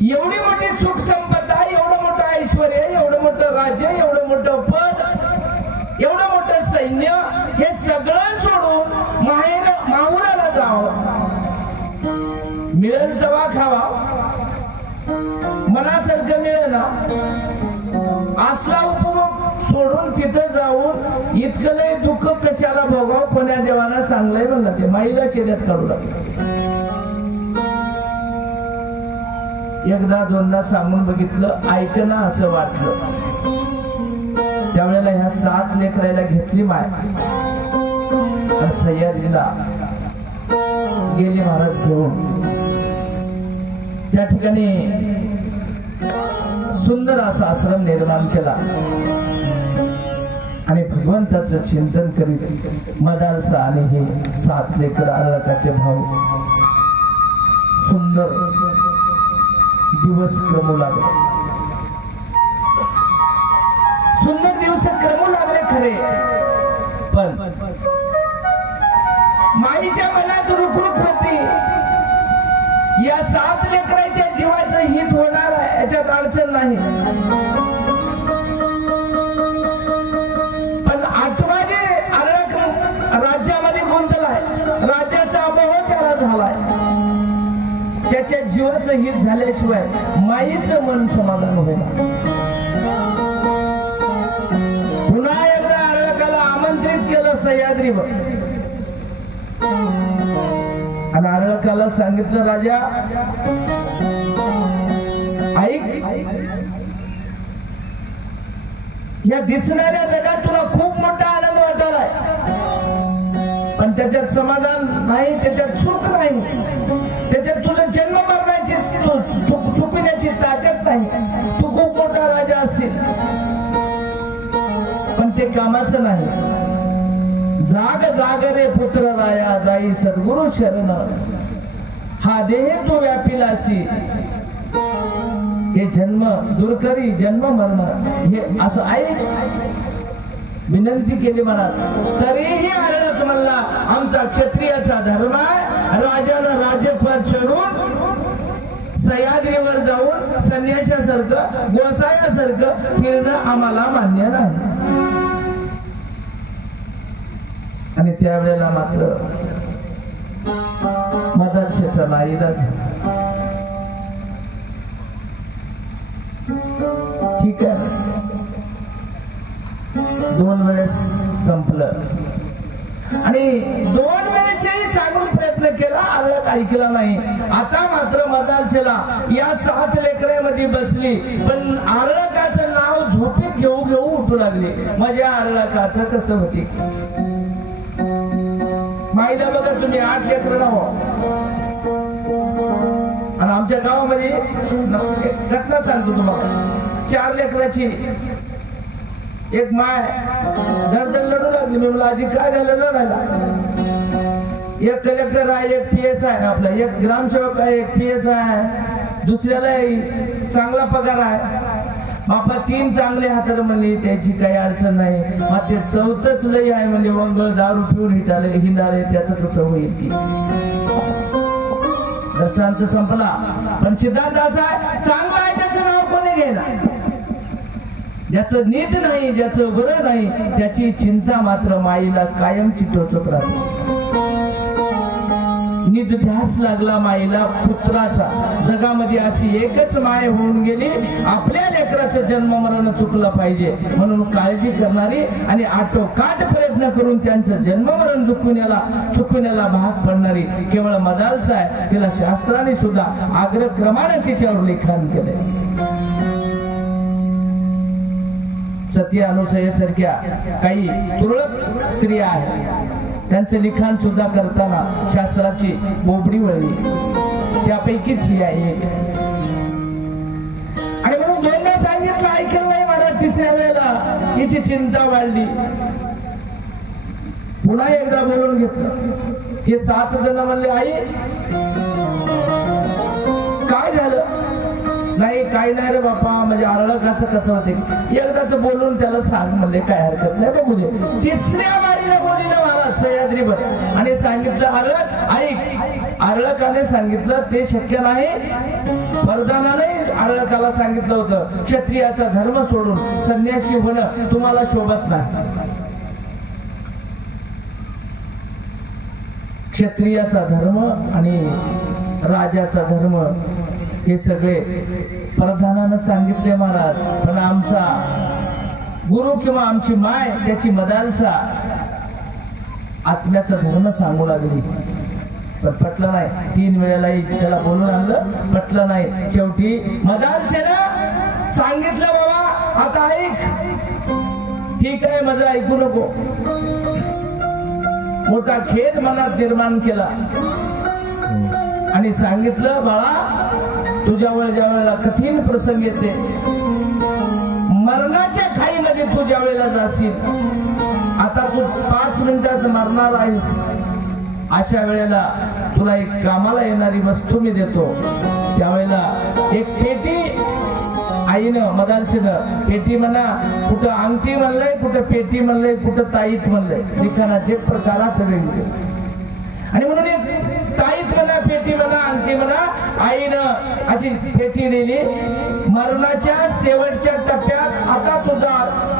एवढी मोठी सुख संपदा, एवढं मोठं ऐश्वर, एवढं मोठं राज्य, एवढं मोठं पद, एवढं मोठं सैन्य, हे सगळं सोडून माहुराला जावं, मिळेल तेव्हा खावा, मनासारखं मिळेल ना, असला उपभोग सोडून तिथं जाऊन इतकं लय दुःख कशाला भोगाव, कोण्या देवाला सांगलंय म्हणलं. ते माईला चेड्यात काढू लागलं. 1दा 2दा सांगून बघितलं, ऐकणं असं वाटलं. त्यावेळेला ह्या 7 लेकरायला घेतली माय आणि सह्याद्रीला गेली महाराज घेऊन. त्या ठिकाणी सुंदर असा आश्रम निर्माण केला आणि भगवंताचं चिंतन करीत मदालचा आणि हे 7 लेकर आरळकाचे भाऊ सुंदर दिवस क्रमू लागले. सुंदर दिवस क्रमू लागले खरे, पण माईच्या मनात रुखरुख होती. या 7 लेकरांच्या जीवाचं हित होणार आहे, याच्यात अडचण नाही. पण 8वा जे आरळक राज्यामध्ये गुंतलाय, राज्याचा मोह त्याला झालाय. त्याच्या जीवाचं हित झाल्याशिवाय माईचं मन समाधान होईल. पुन्हा एकदा आरळकाला आमंत्रित केलं सह्याद्रीवर आणि आरळकाला सांगितलं, राजा ऐक, या दिसणाऱ्या जगात तुला खूप मोठा आनंद वाटायलाय, पण त्याच्यात समाधान नाही, त्याच्यात सुख नाही, त्याच्यात तुझं जन्म मरण्याची चुकण्याची ताकद नाही. तू खूप मोठा राजा असशील, पण ते कामाचं नाही. जाग जाग रे पुत्र राया, जाई सद्गुरु शरण, हा देह तो व्यापिलासी, हे जन्म दूर करी जन्म मरण. हे असं ऐक, विनंती केली मला. तरीही आरळक म्हणला, आमचा क्षत्रियाचा धर्म आहे, राजानं राज्यपद सोडून सह्याद्रीवर जाऊन संन्याशासारखं गोसायासारखं फिरणं आम्हाला मान्य नाही. आणि त्यावेळेला मात्र मदालसेचा नाईलाज. ठीक आहे, 2 वेळेस संपलं आणि 2 वेळेसही सांगून प्रयत्न केला, आरळक ऐकला नाही. आता मात्र मदालसेला या 7 लेकरांमध्ये बसली, पण आरळकाचं नाव झोपेत घेऊ घेऊ उठू लागले. माझ्या आरळकाचं कसं होते माईला बघा तुम्ही, 8 लेकरं नाव. आणि आमच्या गावामध्ये घटना सांगतो तुम्हाला. 4 लेकराची एक माय धडधड लढू लागली. मी म्हणलं आजी काय झालं लढायला? एक कलेक्टर आहे, एक PS आहे, आपला एक ग्रामसेवक आहे, एक PS आहे, दुसऱ्याला चांगला पगार आहे. बापा 3 चांगले हातर म्हणले, त्याची काही अडचण नाही. मग ते 4थंच लई आहे म्हणजे वंगळ दारू पिऊन हिंडाले, त्याचं कसं होईल की? दृष्टांत संपला. पण सिद्धांत असा आहे, चांगला आहे त्याचं नाव कोणी घेणार? ज्याचं नीट नाही, ज्याचं बरं नाही, त्याची चिंता मात्र माईला कायमची टोचत राहते. निज ध्यास लागला माईला पुत्राचा. जगामध्ये अशी एकच माय होऊन गेली, आपल्या लेकराचं जन्म मरण चुकलं पाहिजे म्हणून काळजी करणारी आणि आटोकाट प्रयत्न करून त्यांचं जन्म मरण चुकविण्याला भाग पडणारी केवळ मदालसा आहे. तिला शास्त्राने सुद्धा आग्रक्रमाने तिच्यावर लिखाण केले. सती अनुसयेसारख्या काही तुरळक स्त्रिया आहेत, त्यांचे लिखाण सुद्धा करताना शास्त्राची बोबडी वळली. त्यापैकीच ही आहे एक. आणि म्हणून 2दा सांगितलं, ऐकलं नाही मला. 3ऱ्या वेळेला हिची चिंता वाढली. पुन्हा एकदा बोलून घेतलं. हे 7 जण म्हणले, आई काय झालं? नाही काही नाही रे बापा, म्हणजे आरळकाचं कसं होते एकदाच बोलून त्याला सांग म्हणले, काय हरकत नाही बघू दे. 3ऱ्या वारीला बोलिला महाराज सह्याद्रीवर आणि सांगितलं, आरळक ऐक. आरळकाने सांगितलं ते शक्य नाही. वरदानाने आरळकाला सांगितलं होतं, क्षत्रियाचा धर्म सोडून संन्यासी होणं तुम्हाला शोभत नाही. क्षत्रियाचा धर्म आणि राजाचा धर्म हे सगळे प्रधानानं सांगितले महाराज. पण आमचा गुरु किंवा आमची माय, त्याची मदालसा आत्म्याचा धर्म सांगू लागली. पण पटलं नाही. 3 वेळेलाही त्याला बोलून आणलं, पटलं नाही. शेवटी मदालसेनं सांगितलं, बाबा आता ऐक. ठीक आहे, माझं ऐकू नको. मोठा खेद मनात निर्माण केला आणि सांगितलं, बाळा तुझ्यावर ज्या वेळेला कठीण प्रसंग येते, मरणाच्या खाईमध्ये तू ज्या वेळेला जाशील, आता तू 5 मिनिटात मरणार आहेस, अशा वेळेला तुला एक कामाला येणारी वस्तू मी देतो. त्यावेळेला एक पेटी आईनं मदालसेनं, पेटी म्हणा, कुठं अंगठी म्हणलंय, कुठं पेटी म्हणलंय, कुठं ताईत म्हणलंय, लिखाणाचे प्रकारात वेगवेगळे. आणि म्हणून एक ताईत म्हणा, पेटी म्हणा, अंगठी म्हणा, आईनं अशी पेटी दिली. मरणाच्या शेवटच्या टप्प्यात आता तुझा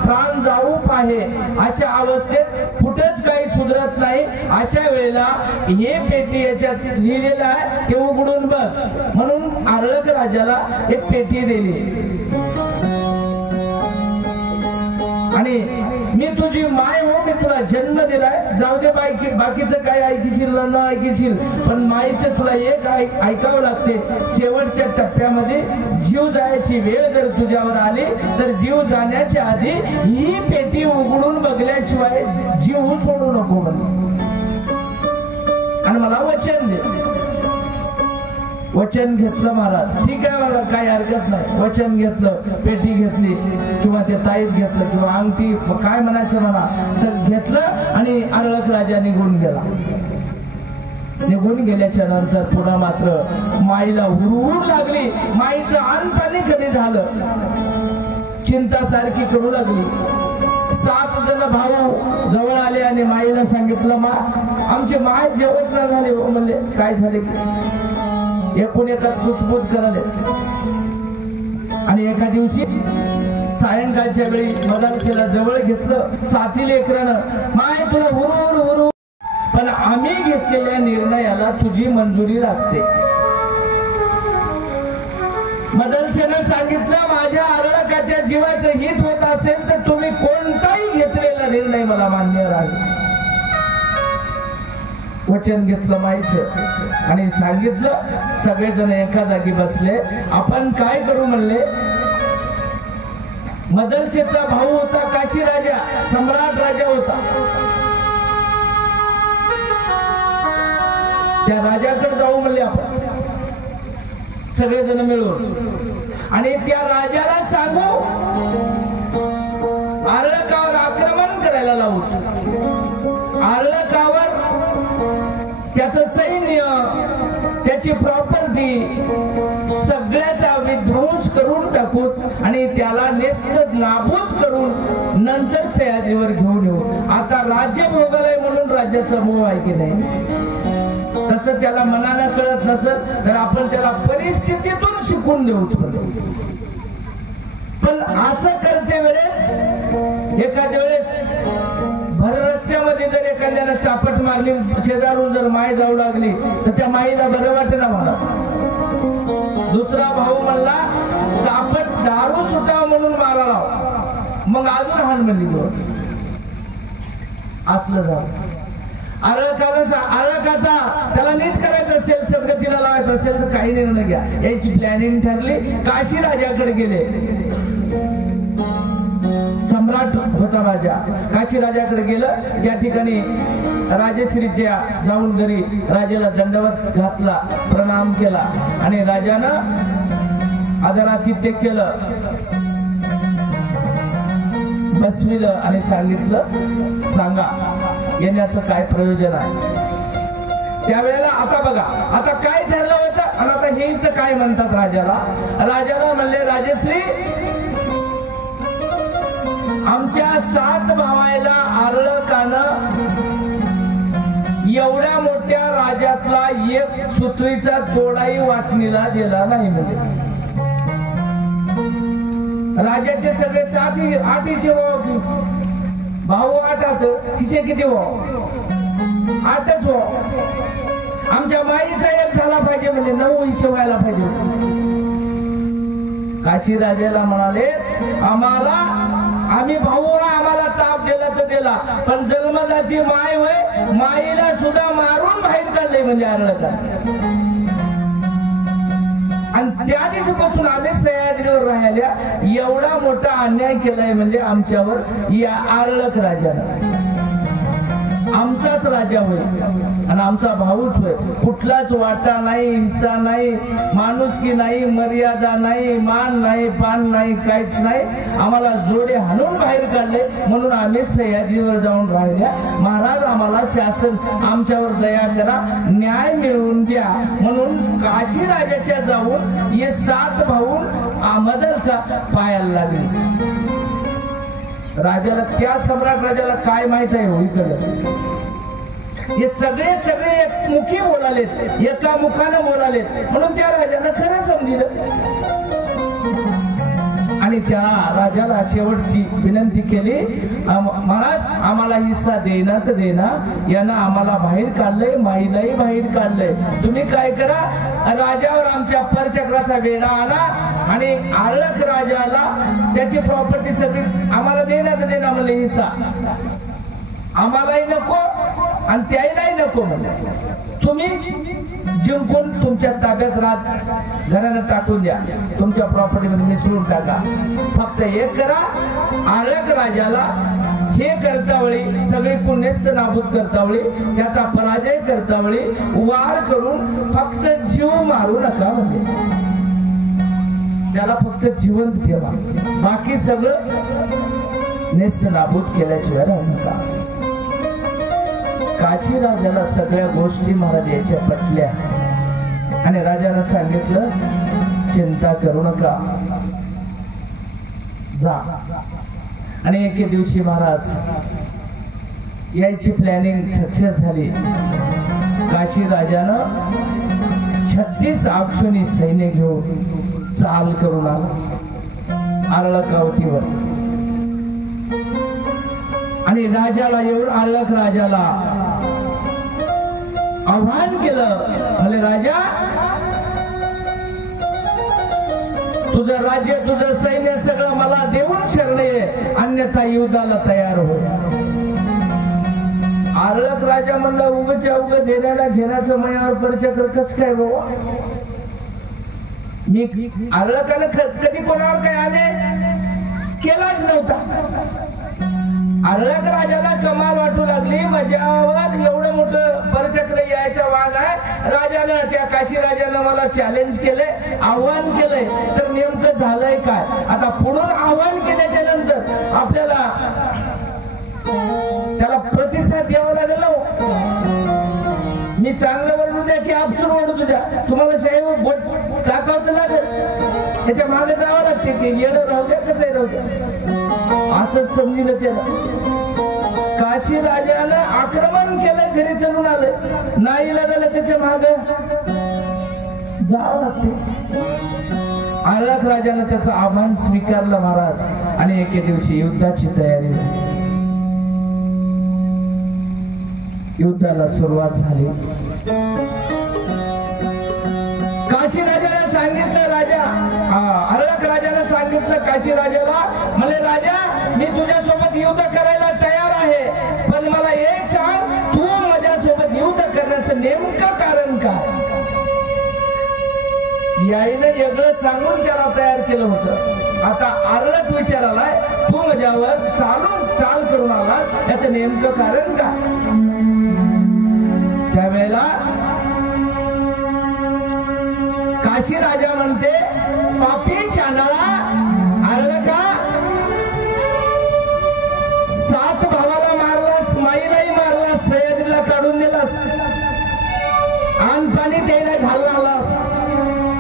प्राण जाऊ आहे, अशा अवस्थेत कुठेच काही सुधरत नाही, अशा वेळेला हे पेटी याच्यात लिहिलेलं आहे ते उघडून बघ म्हणून आरळक राजाला एक पेटी दिली. आणि मी तुझी माय हो, मी तुला जन्म दिलाय, जाऊ दे बाकीचं काय ऐकशील न ऐकशील, पण माईचं तुला एक ऐकावं लागते. शेवटच्या टप्प्यामध्ये जीव जायची वेळ जर तुझ्यावर आली तर जीव जाण्याच्या आधी ही पेटी उघडून बघल्याशिवाय जीव सोडू नको म्हणे. आणि मला वचन दे. वचन घेतलं महाराज, ठीक आहे मला काही हरकत नाही. वचन घेतलं, पेटी घेतली किंवा ते ताईत घेतलं किंवा अंगठी काय म्हणायचं मला, घेतलं आणि आरळक राजा निघून गेला. निघून गेल्याच्या नंतर पुन्हा मात्र माईला हुरहुर लागली. माईचं अन्न कधी झालं, चिंता सारखी करू लागली. 7 जण भाऊ जवळ आले आणि माईला सांगितलं, मा आमचे माय जेवच ना झाले हो. म्हणले काय झाले? एकूण एका कुचबुच कराले. आणि एका दिवशी सायंकाळच्या वेळी मदालसेला जवळ घेतलं. 7 लेकरानं, माय तुला हुरहुर हुरहुर, पण आम्ही घेतलेल्या निर्णयाला तुझी मंजुरी लागते. मदलसेनं सांगितलं, माझ्या आरळकाच्या जीवाचं हित होत असेल तर तुम्ही कोणताही घेतलेला निर्णय मला मान्य राहील. वचन घेतलं माईचं आणि सांगितलं. सगळेजण एका जागी बसले. आपण काय करू म्हणले. मदलसेचा भाऊ होता काशी राजा, सम्राट राजा होता. त्या राजाकडे जाऊ म्हणले आपण सगळेजण मिळून, आणि त्या राजाला सांगू आरळकावर आक्रमण करायला लावू. आरळकावर त्याचं सैन्य, त्याची प्रॉपर्टी सगळ्याचा विध्वंस करून टाकून आणि त्याला नेस्त नाबूद करून नंतर सह्याद्रीवर घेऊन येऊ. आता राज्य भोगालय म्हणून राज्याचा मोह आहे की नाही. तसं त्याला मनानं कळत नसत तर आपण त्याला परिस्थितीतून शिकून देऊ. पण असं करते वेळेस, एखाद्या वेळेस भर रस्त्यामध्ये जर एखाद्यानं चापट मारली, शेजारून जर माय जाऊ लागली तर त्या माईला बरं वाटेना मला. दुसरा भाऊ म्हणला, चापट दारू सुटाव म्हणून मारा लाव, मग अजून हाण म्हणली दोन. असलं जाऊ. आरळकाचा त्याला नीट करायचं असेल, सद्गतीला लावायचं असेल तर काही निर्णय घ्या. याची प्लॅनिंग ठरली. काशी राजाकडे गेले. सम्राट होता राजा. काशी राजाकडे गेलं. त्या ठिकाणी राजश्रीच्या जाऊन घरी राजाला दंडवत घातला, प्रणाम केला आणि राजानं आदरातिथ्य केलं, बसविलं आणि सांगितलं, सांगा येण्याचं काय प्रयोजन आहे. त्यावेळेला आता बघा, आता काय ठरलं होतं आणि आता हे इथं काय म्हणतात राजाला. राजाला म्हणले, राजश्री आमच्या 7 भावायला आरळकानं एवढ्या मोठ्या राजातला एक सुत्रीचा तोडाही वाटणीला दिला नाही. म्हणजे राजाचे सगळे 8चे भाऊ 8 किसे किती हो 8च हो. आमच्या माईचा एक झाला पाहिजे म्हणजे 9 हिशे व्हायला पाहिजे. काशी राजाला म्हणाले, आम्ही भाऊ आम्हाला ताप दिला तर दिला, पण जन्मदाती माय होय, माईला सुद्धा मारून बाहेर काढले म्हणजे आरळका. आणि त्या दिवसापासून आम्ही सह्याद्रीवर राहिल्या. एवढा मोठा अन्याय केलाय म्हणजे आमच्यावर या आरळक राजानं. आमचाच राजा होय आणि आमचा भाऊच होय. कुठलाच वाटा नाही, हिस्सा नाही, माणुसकी नाही, मर्यादा नाही, मान नाही, पान नाही, काहीच नाही. आम्हाला जोडे हाणून बाहेर काढले म्हणून आम्ही सह्याद्रीवर जाऊन राहिल्या. महाराज आम्हाला शासन आमच्यावर दया करा, न्याय मिळवून द्या म्हणून काशी राजाच्या जाऊन हे 7 भाऊ मदलचा पायाला लागले. राजाला, त्या सम्राट राजाला काय माहित आहे हो इकडं. हे सगळे एकमुखी बोलालेत, एका मुखानं बोलालेत म्हणून त्या राजानं खरं समजिलं. आणि आणि त्या राजाला शेवटची विनंती केली, महाराज आम्हाला हिस्सा देना तर देना, यानं आम्हाला बाहेर काढलंय, माईलाही बाहेर काढलंय, तुम्ही काय करा, राजावर आमच्या परचक्राचा वेढा आला आणि आरळक राजाला त्याची प्रॉपर्टी सगळी आम्हाला देना तर देना म्हणले हिस्सा, आम्हालाही नको आणि त्यालाही नको म्हणले, तुम्ही जिंकून तुमच्या ताब्यात राहत घरानं टाकून द्या, तुमच्या प्रॉपर्टी मध्ये मिसळून टाका, फक्त एक करा, आरळक राजाला हे करतावळी सगळी पुण्यस्त नाबूद करतावळी, त्याचा पराजय करतावळी वार करून फक्त जीव मारू नका म्हणजे, त्याला फक्त जिवंत ठेवा, बाकी सगळं नेस्त नाबूद केल्याशिवाय राहू नका. काशी राजाला सगळ्या गोष्टी महाराज याच्या पटल्या आणि राजानं सांगितलं चिंता करू नका, जा. आणि एके दिवशी महाराज यायची प्लॅनिंग सक्सेस झाली. काशी राजानं 36 अक्षुणी सैन्य घेऊन चाल करून आला आरळकावतीवर आणि राजाला येऊन आरळक राजाला आव्हान केलं, म्हणे राजा तुझं राज्य तुझं सैन्य सगळं मला देऊन शरण ये, अन्यथा युद्धाला तयार हो. आरळक राजा म्हणला उगच्या उग देण्याला घेण्याचं मयावर परचक्र कस काय बाबा, मी आरळकानं कधी कोणावर काय आले केलाच नव्हता. आरळक राजाला कमाल वाटू लागली, माझ्यावर एवढं मोठं परचक्र यायचा वाद आहे, राजानं त्या काशी राजानं मला चॅलेंज केलंय, आव्हान केलंय, तर नेमकं झालंय काय. आता पुढून आव्हान केल्याच्या नंतर आपल्याला त्याला प्रतिसाद द्यावा लागेल ना. मी चांगलं वरडू द्या की आपसून वरडू द्या, तुम्हाला शाही बोट टाकावं लागेल, त्याच्या मागे जावं लागते, ते येणं राहू द्या कसंही राहू द्या, असंच समजिलं त्याला. काशी राजानं आक्रमण केलं, घरी चलून आलं, नाही लागलं त्याच्या माग जावं लागते. आरळक राजानं त्याचं आव्हान स्वीकारलं महाराज आणि एके दिवशी युद्धाची तयारी झाली. युद्धाला सुरुवात झाली. काशी राजाने सांगितलं, राजा आरळक राजाने सांगितलं काशी राजाला, म्हणे राजा मी तुझ्यासोबत युद्ध करायला तयार आहे, पण मला एक सांग, तू माझ्यासोबत युद्ध करण्याचं नेमकं कारण काय. याईने वेगळं सांगून त्याला तयार केलं होतं. आता आरळक विचारालाय, तू माझ्यावर चाल करून आलास, याचं नेमकं कारण काय. त्यावेळेला काशी राजा म्हणते, पापी चांडाळा आरळका, 7 भावाला मारलास, माईलाही मारलास, सह्याद्रीला काढून दिलास, अन्न पाणी त्याला घालणारलास,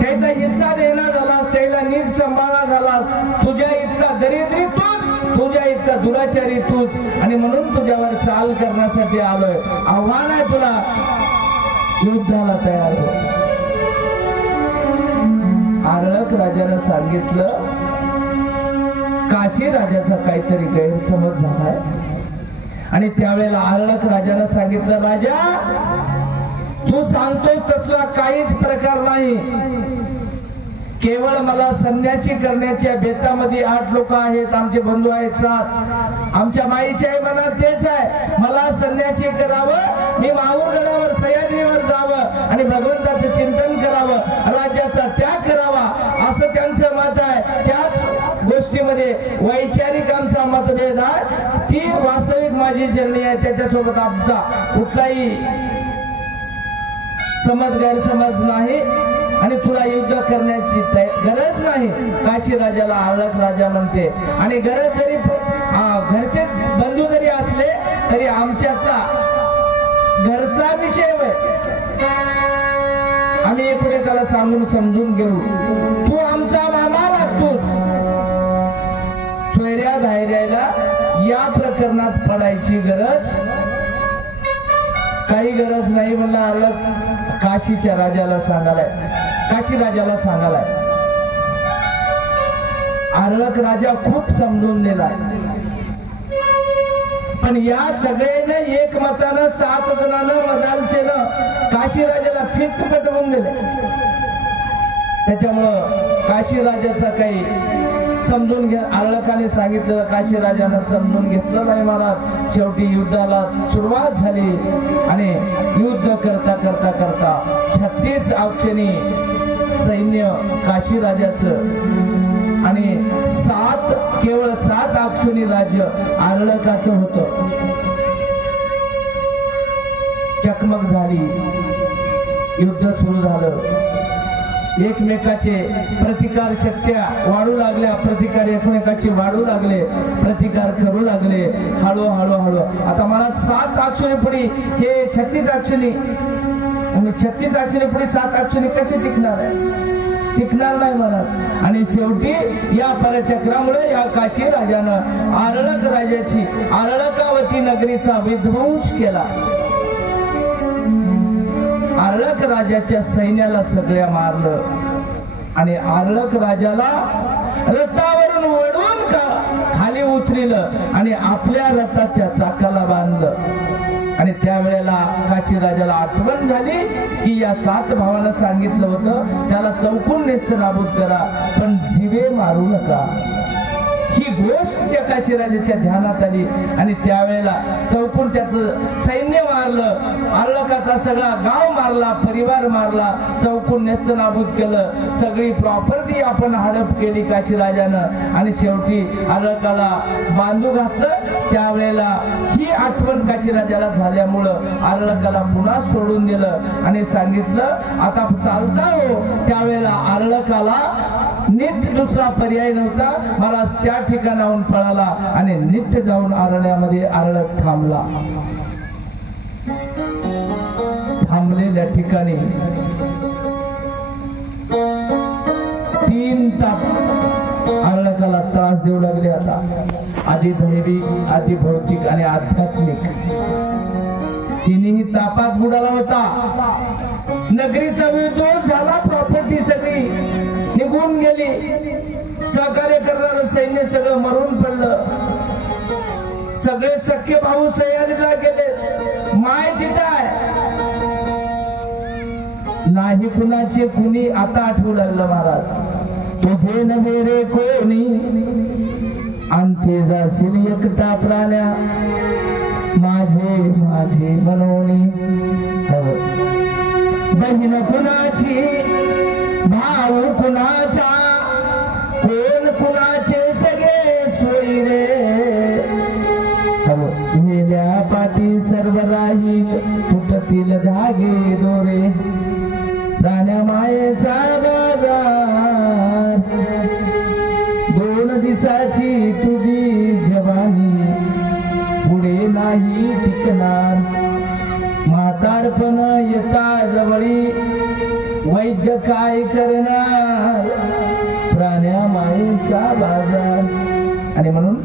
त्याचा हिस्सा देणार झालास, त्याला नीट सांभाळणार झालास, तुझ्या इतका दरिद्री तूच, तुझ्या इतका दुराचारी तूच, आणि म्हणून तुझ्यावर चाल करण्यासाठी आलोय. आव्हान आहे तुला, युद्धाला तयार हो. आरळक राजाने सांगितलं, काशी राजाचा काहीतरी गैरसमज झालाय. आणि त्यावेळेला आरळक राजाने सांगितलं, राजा तू सांगतोस तसला काहीच प्रकार नाही, केवळ मला संन्यासी करण्याच्या बेतामध्ये 8 लोक आहेत, आमचे बंधू आहेत 7, आमच्या माईच्या मनात तेच आहे, मला संन्यासी करावं, मी माहूरगडावर सह्याद्रीवर जावं आणि भगवंताचं चिंतन करावं, राज्याचा त्याग करावा, असं त्यांचं मत आहे. त्याच गोष्टीमध्ये वैचारिक आमचा मतभेद आहे, ती वास्तविक माझी जर्नी आहे, त्याच्यासोबत आमचा कुठलाही समज गैरसमज नाही आणि तुला युद्ध करण्याची गरज नाही. काशी राजाला आरळक राजा म्हणते, आणि गरज जरी घरचे बंधू जरी असले तरी आमच्यातला घरचा विषय होय, आम्ही पुढे त्याला सांगून समजून घेऊ. तू आमचा मामा लागतोस, स्वैर्या धैर्याला या प्रकरणात पडायची गरज काही गरज नाही म्हणला आरळक काशीच्या राजाला सांगालाय, काशी राजाला सांगालाय. आरळक राजा खूप समजून दिलाय, पण या सगळ्याने एकमतानं 7 जणांना मदालसेनं काशी राजाला फिट पटवून दिले. त्याच्यामुळं काशी राजाचा काही समजून घ्या, आरळकाने सांगितलं, काशी राजानं समजून घेतलं नाही महाराज. शेवटी युद्धाला सुरुवात झाली आणि युद्ध करता करता करता 36 अक्षणी सैन्य काशी राजाचं आणि केवळ 7 अक्षणी राज्य आरळकाचं होतं. चकमक झाली, युद्ध सुरू झालं. एकमेकाचे प्रतिकार शक्त्या वाढू लागल्या, प्रतिकार एकमेकाचे वाढू लागले, प्रतिकार करू लागले. हळू आता मला 7 अक्षरी पुढे हे 36 अक्षरी, 36 अक्षरी पुढे 7 अक्षरी कशी टिकणार आहे? टिकणार नाही महाराज. आणि शेवटी या परचक्रामुळे या काशी राजानं आरळक राजाची आरळकावती नगरीचा विध्वंस केला. आरळक राजाच्या सैन्याला सगळ्या मारलं आणि आरळक राजाला रथावरून ओढून खाली उतरिलं आणि आपल्या रथाच्या चाकाला बांधलं. आणि त्यावेळेला काशी राजाला आठवण झाली की या 7 भावानं सांगितलं होतं त्याला चौकून नेस्त नाबूद करा, पण जीवे मारू नका. ही गोष्ट त्या काशी राजाच्या ध्यानात आली आणि त्यावेळेला चौकून त्याचं सैन्य मारलं, आरळकाचा सगळा गाव मारला, परिवार मारला, चौकून नेस्त नाबूद केलं. सगळी प्रॉपर्टी आपण हडप केली काशी राजानं आणि शेवटी आरळकाला बांधू घातलं. त्यावेळेला ही आठवण काशी राजाला झाल्यामुळं आरळकाला पुन्हा सोडून दिलं आणि सांगितलं आता चालता हो. त्यावेळेला आरळकाला नीट दुसरा पर्याय नव्हता. मला त्या ठिकाणाहून पळाला आणि नीट जाऊन आरण्यामध्ये आरळक थांबला. थांबलेल्या ठिकाणी 3 ताप आरळकाला त्रास देऊ लागले. आता आधी दैवी, आधी भौतिक आणि आध्यात्मिक तिन्ही तापात बुडाला होता. नगरीचा विध्वंस झाला, प्रॉपर्टी सगळी निघून गेली, सहकार्य करणारं सैन्य सगळं मरून पडलं. सगळे सख्खे भाऊ सह्याद्रीला गेले, माय तिथं आहे नाही कुणाचे कुणी. आता आठवू लागलं महाराज, तुझे नव्हे रे कोणी अंते जाशील एकटा प्राण्या माझे माझे मनोनी. बहीण कुणाची, भाऊ कुणाचा, कोण कुणाचे सगळे सोयी रे. मेल्या पाठी सर्व राहील तुटतील धागे दोरे. प्राण्या मायेचा बाजार 2 दिवसाची तुझी जवानी पुढे नाही टिकणार. म्हातारपण येता जवळी वैद्य काय करणार. प्राण्या मायेचा बाजार. आणि म्हणून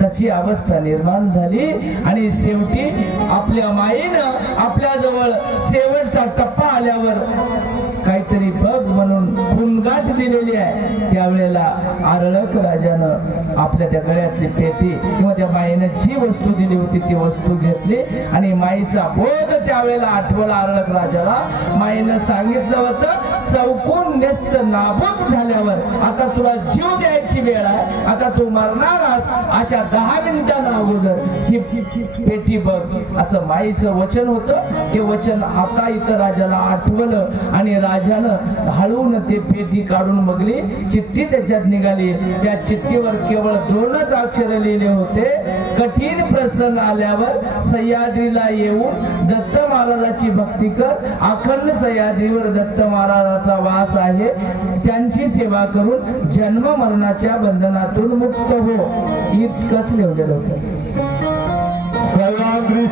तशी अवस्था निर्माण झाली आणि शेवटी आपल्या मायेनं आपल्या जवळ शेवटचा टप्पा आल्यावर काहीतरी बघ म्हणून खूनगाठ दिलेली आहे. त्यावेळेला आरळक राजानं आपल्या त्या गळ्यातली पेटी किंवा त्या माईनं जी वस्तू दिली होती ती वस्तू घेतली आणि माईचा बोध त्यावेळेला आठवला आरळक राजाला. माईनं सांगितलं होतं चौकून नेस्त नाबूद झाल्यावर आता तुला जीव द्यायची वेळ आहे, आता तू मरणार आहेस, अशा 10 मिनिटांना अगोदर ही पेटी बघ, असं माईचं वचन होतं. ते वचन आता इथं राजाला आठवलं आणि राजानं हळून ते पेटी काढून बघली. चिठ्ठी त्याच्यात निघाली. त्या चिठ्ठीवर केवळ 2च अक्षर लिहिले होते, कठीण प्रसंग आल्यावर सह्याद्रीला येऊन दत्त महाराजाची भक्ती कर. अखंड सह्याद्रीवर दत्त महाराजाचा वास आहे, त्यांची सेवा करून जन्म मरणाच्या बंधनातून मुक्त हो. इतकंच लिहिलेलं होतं. सह्याद्री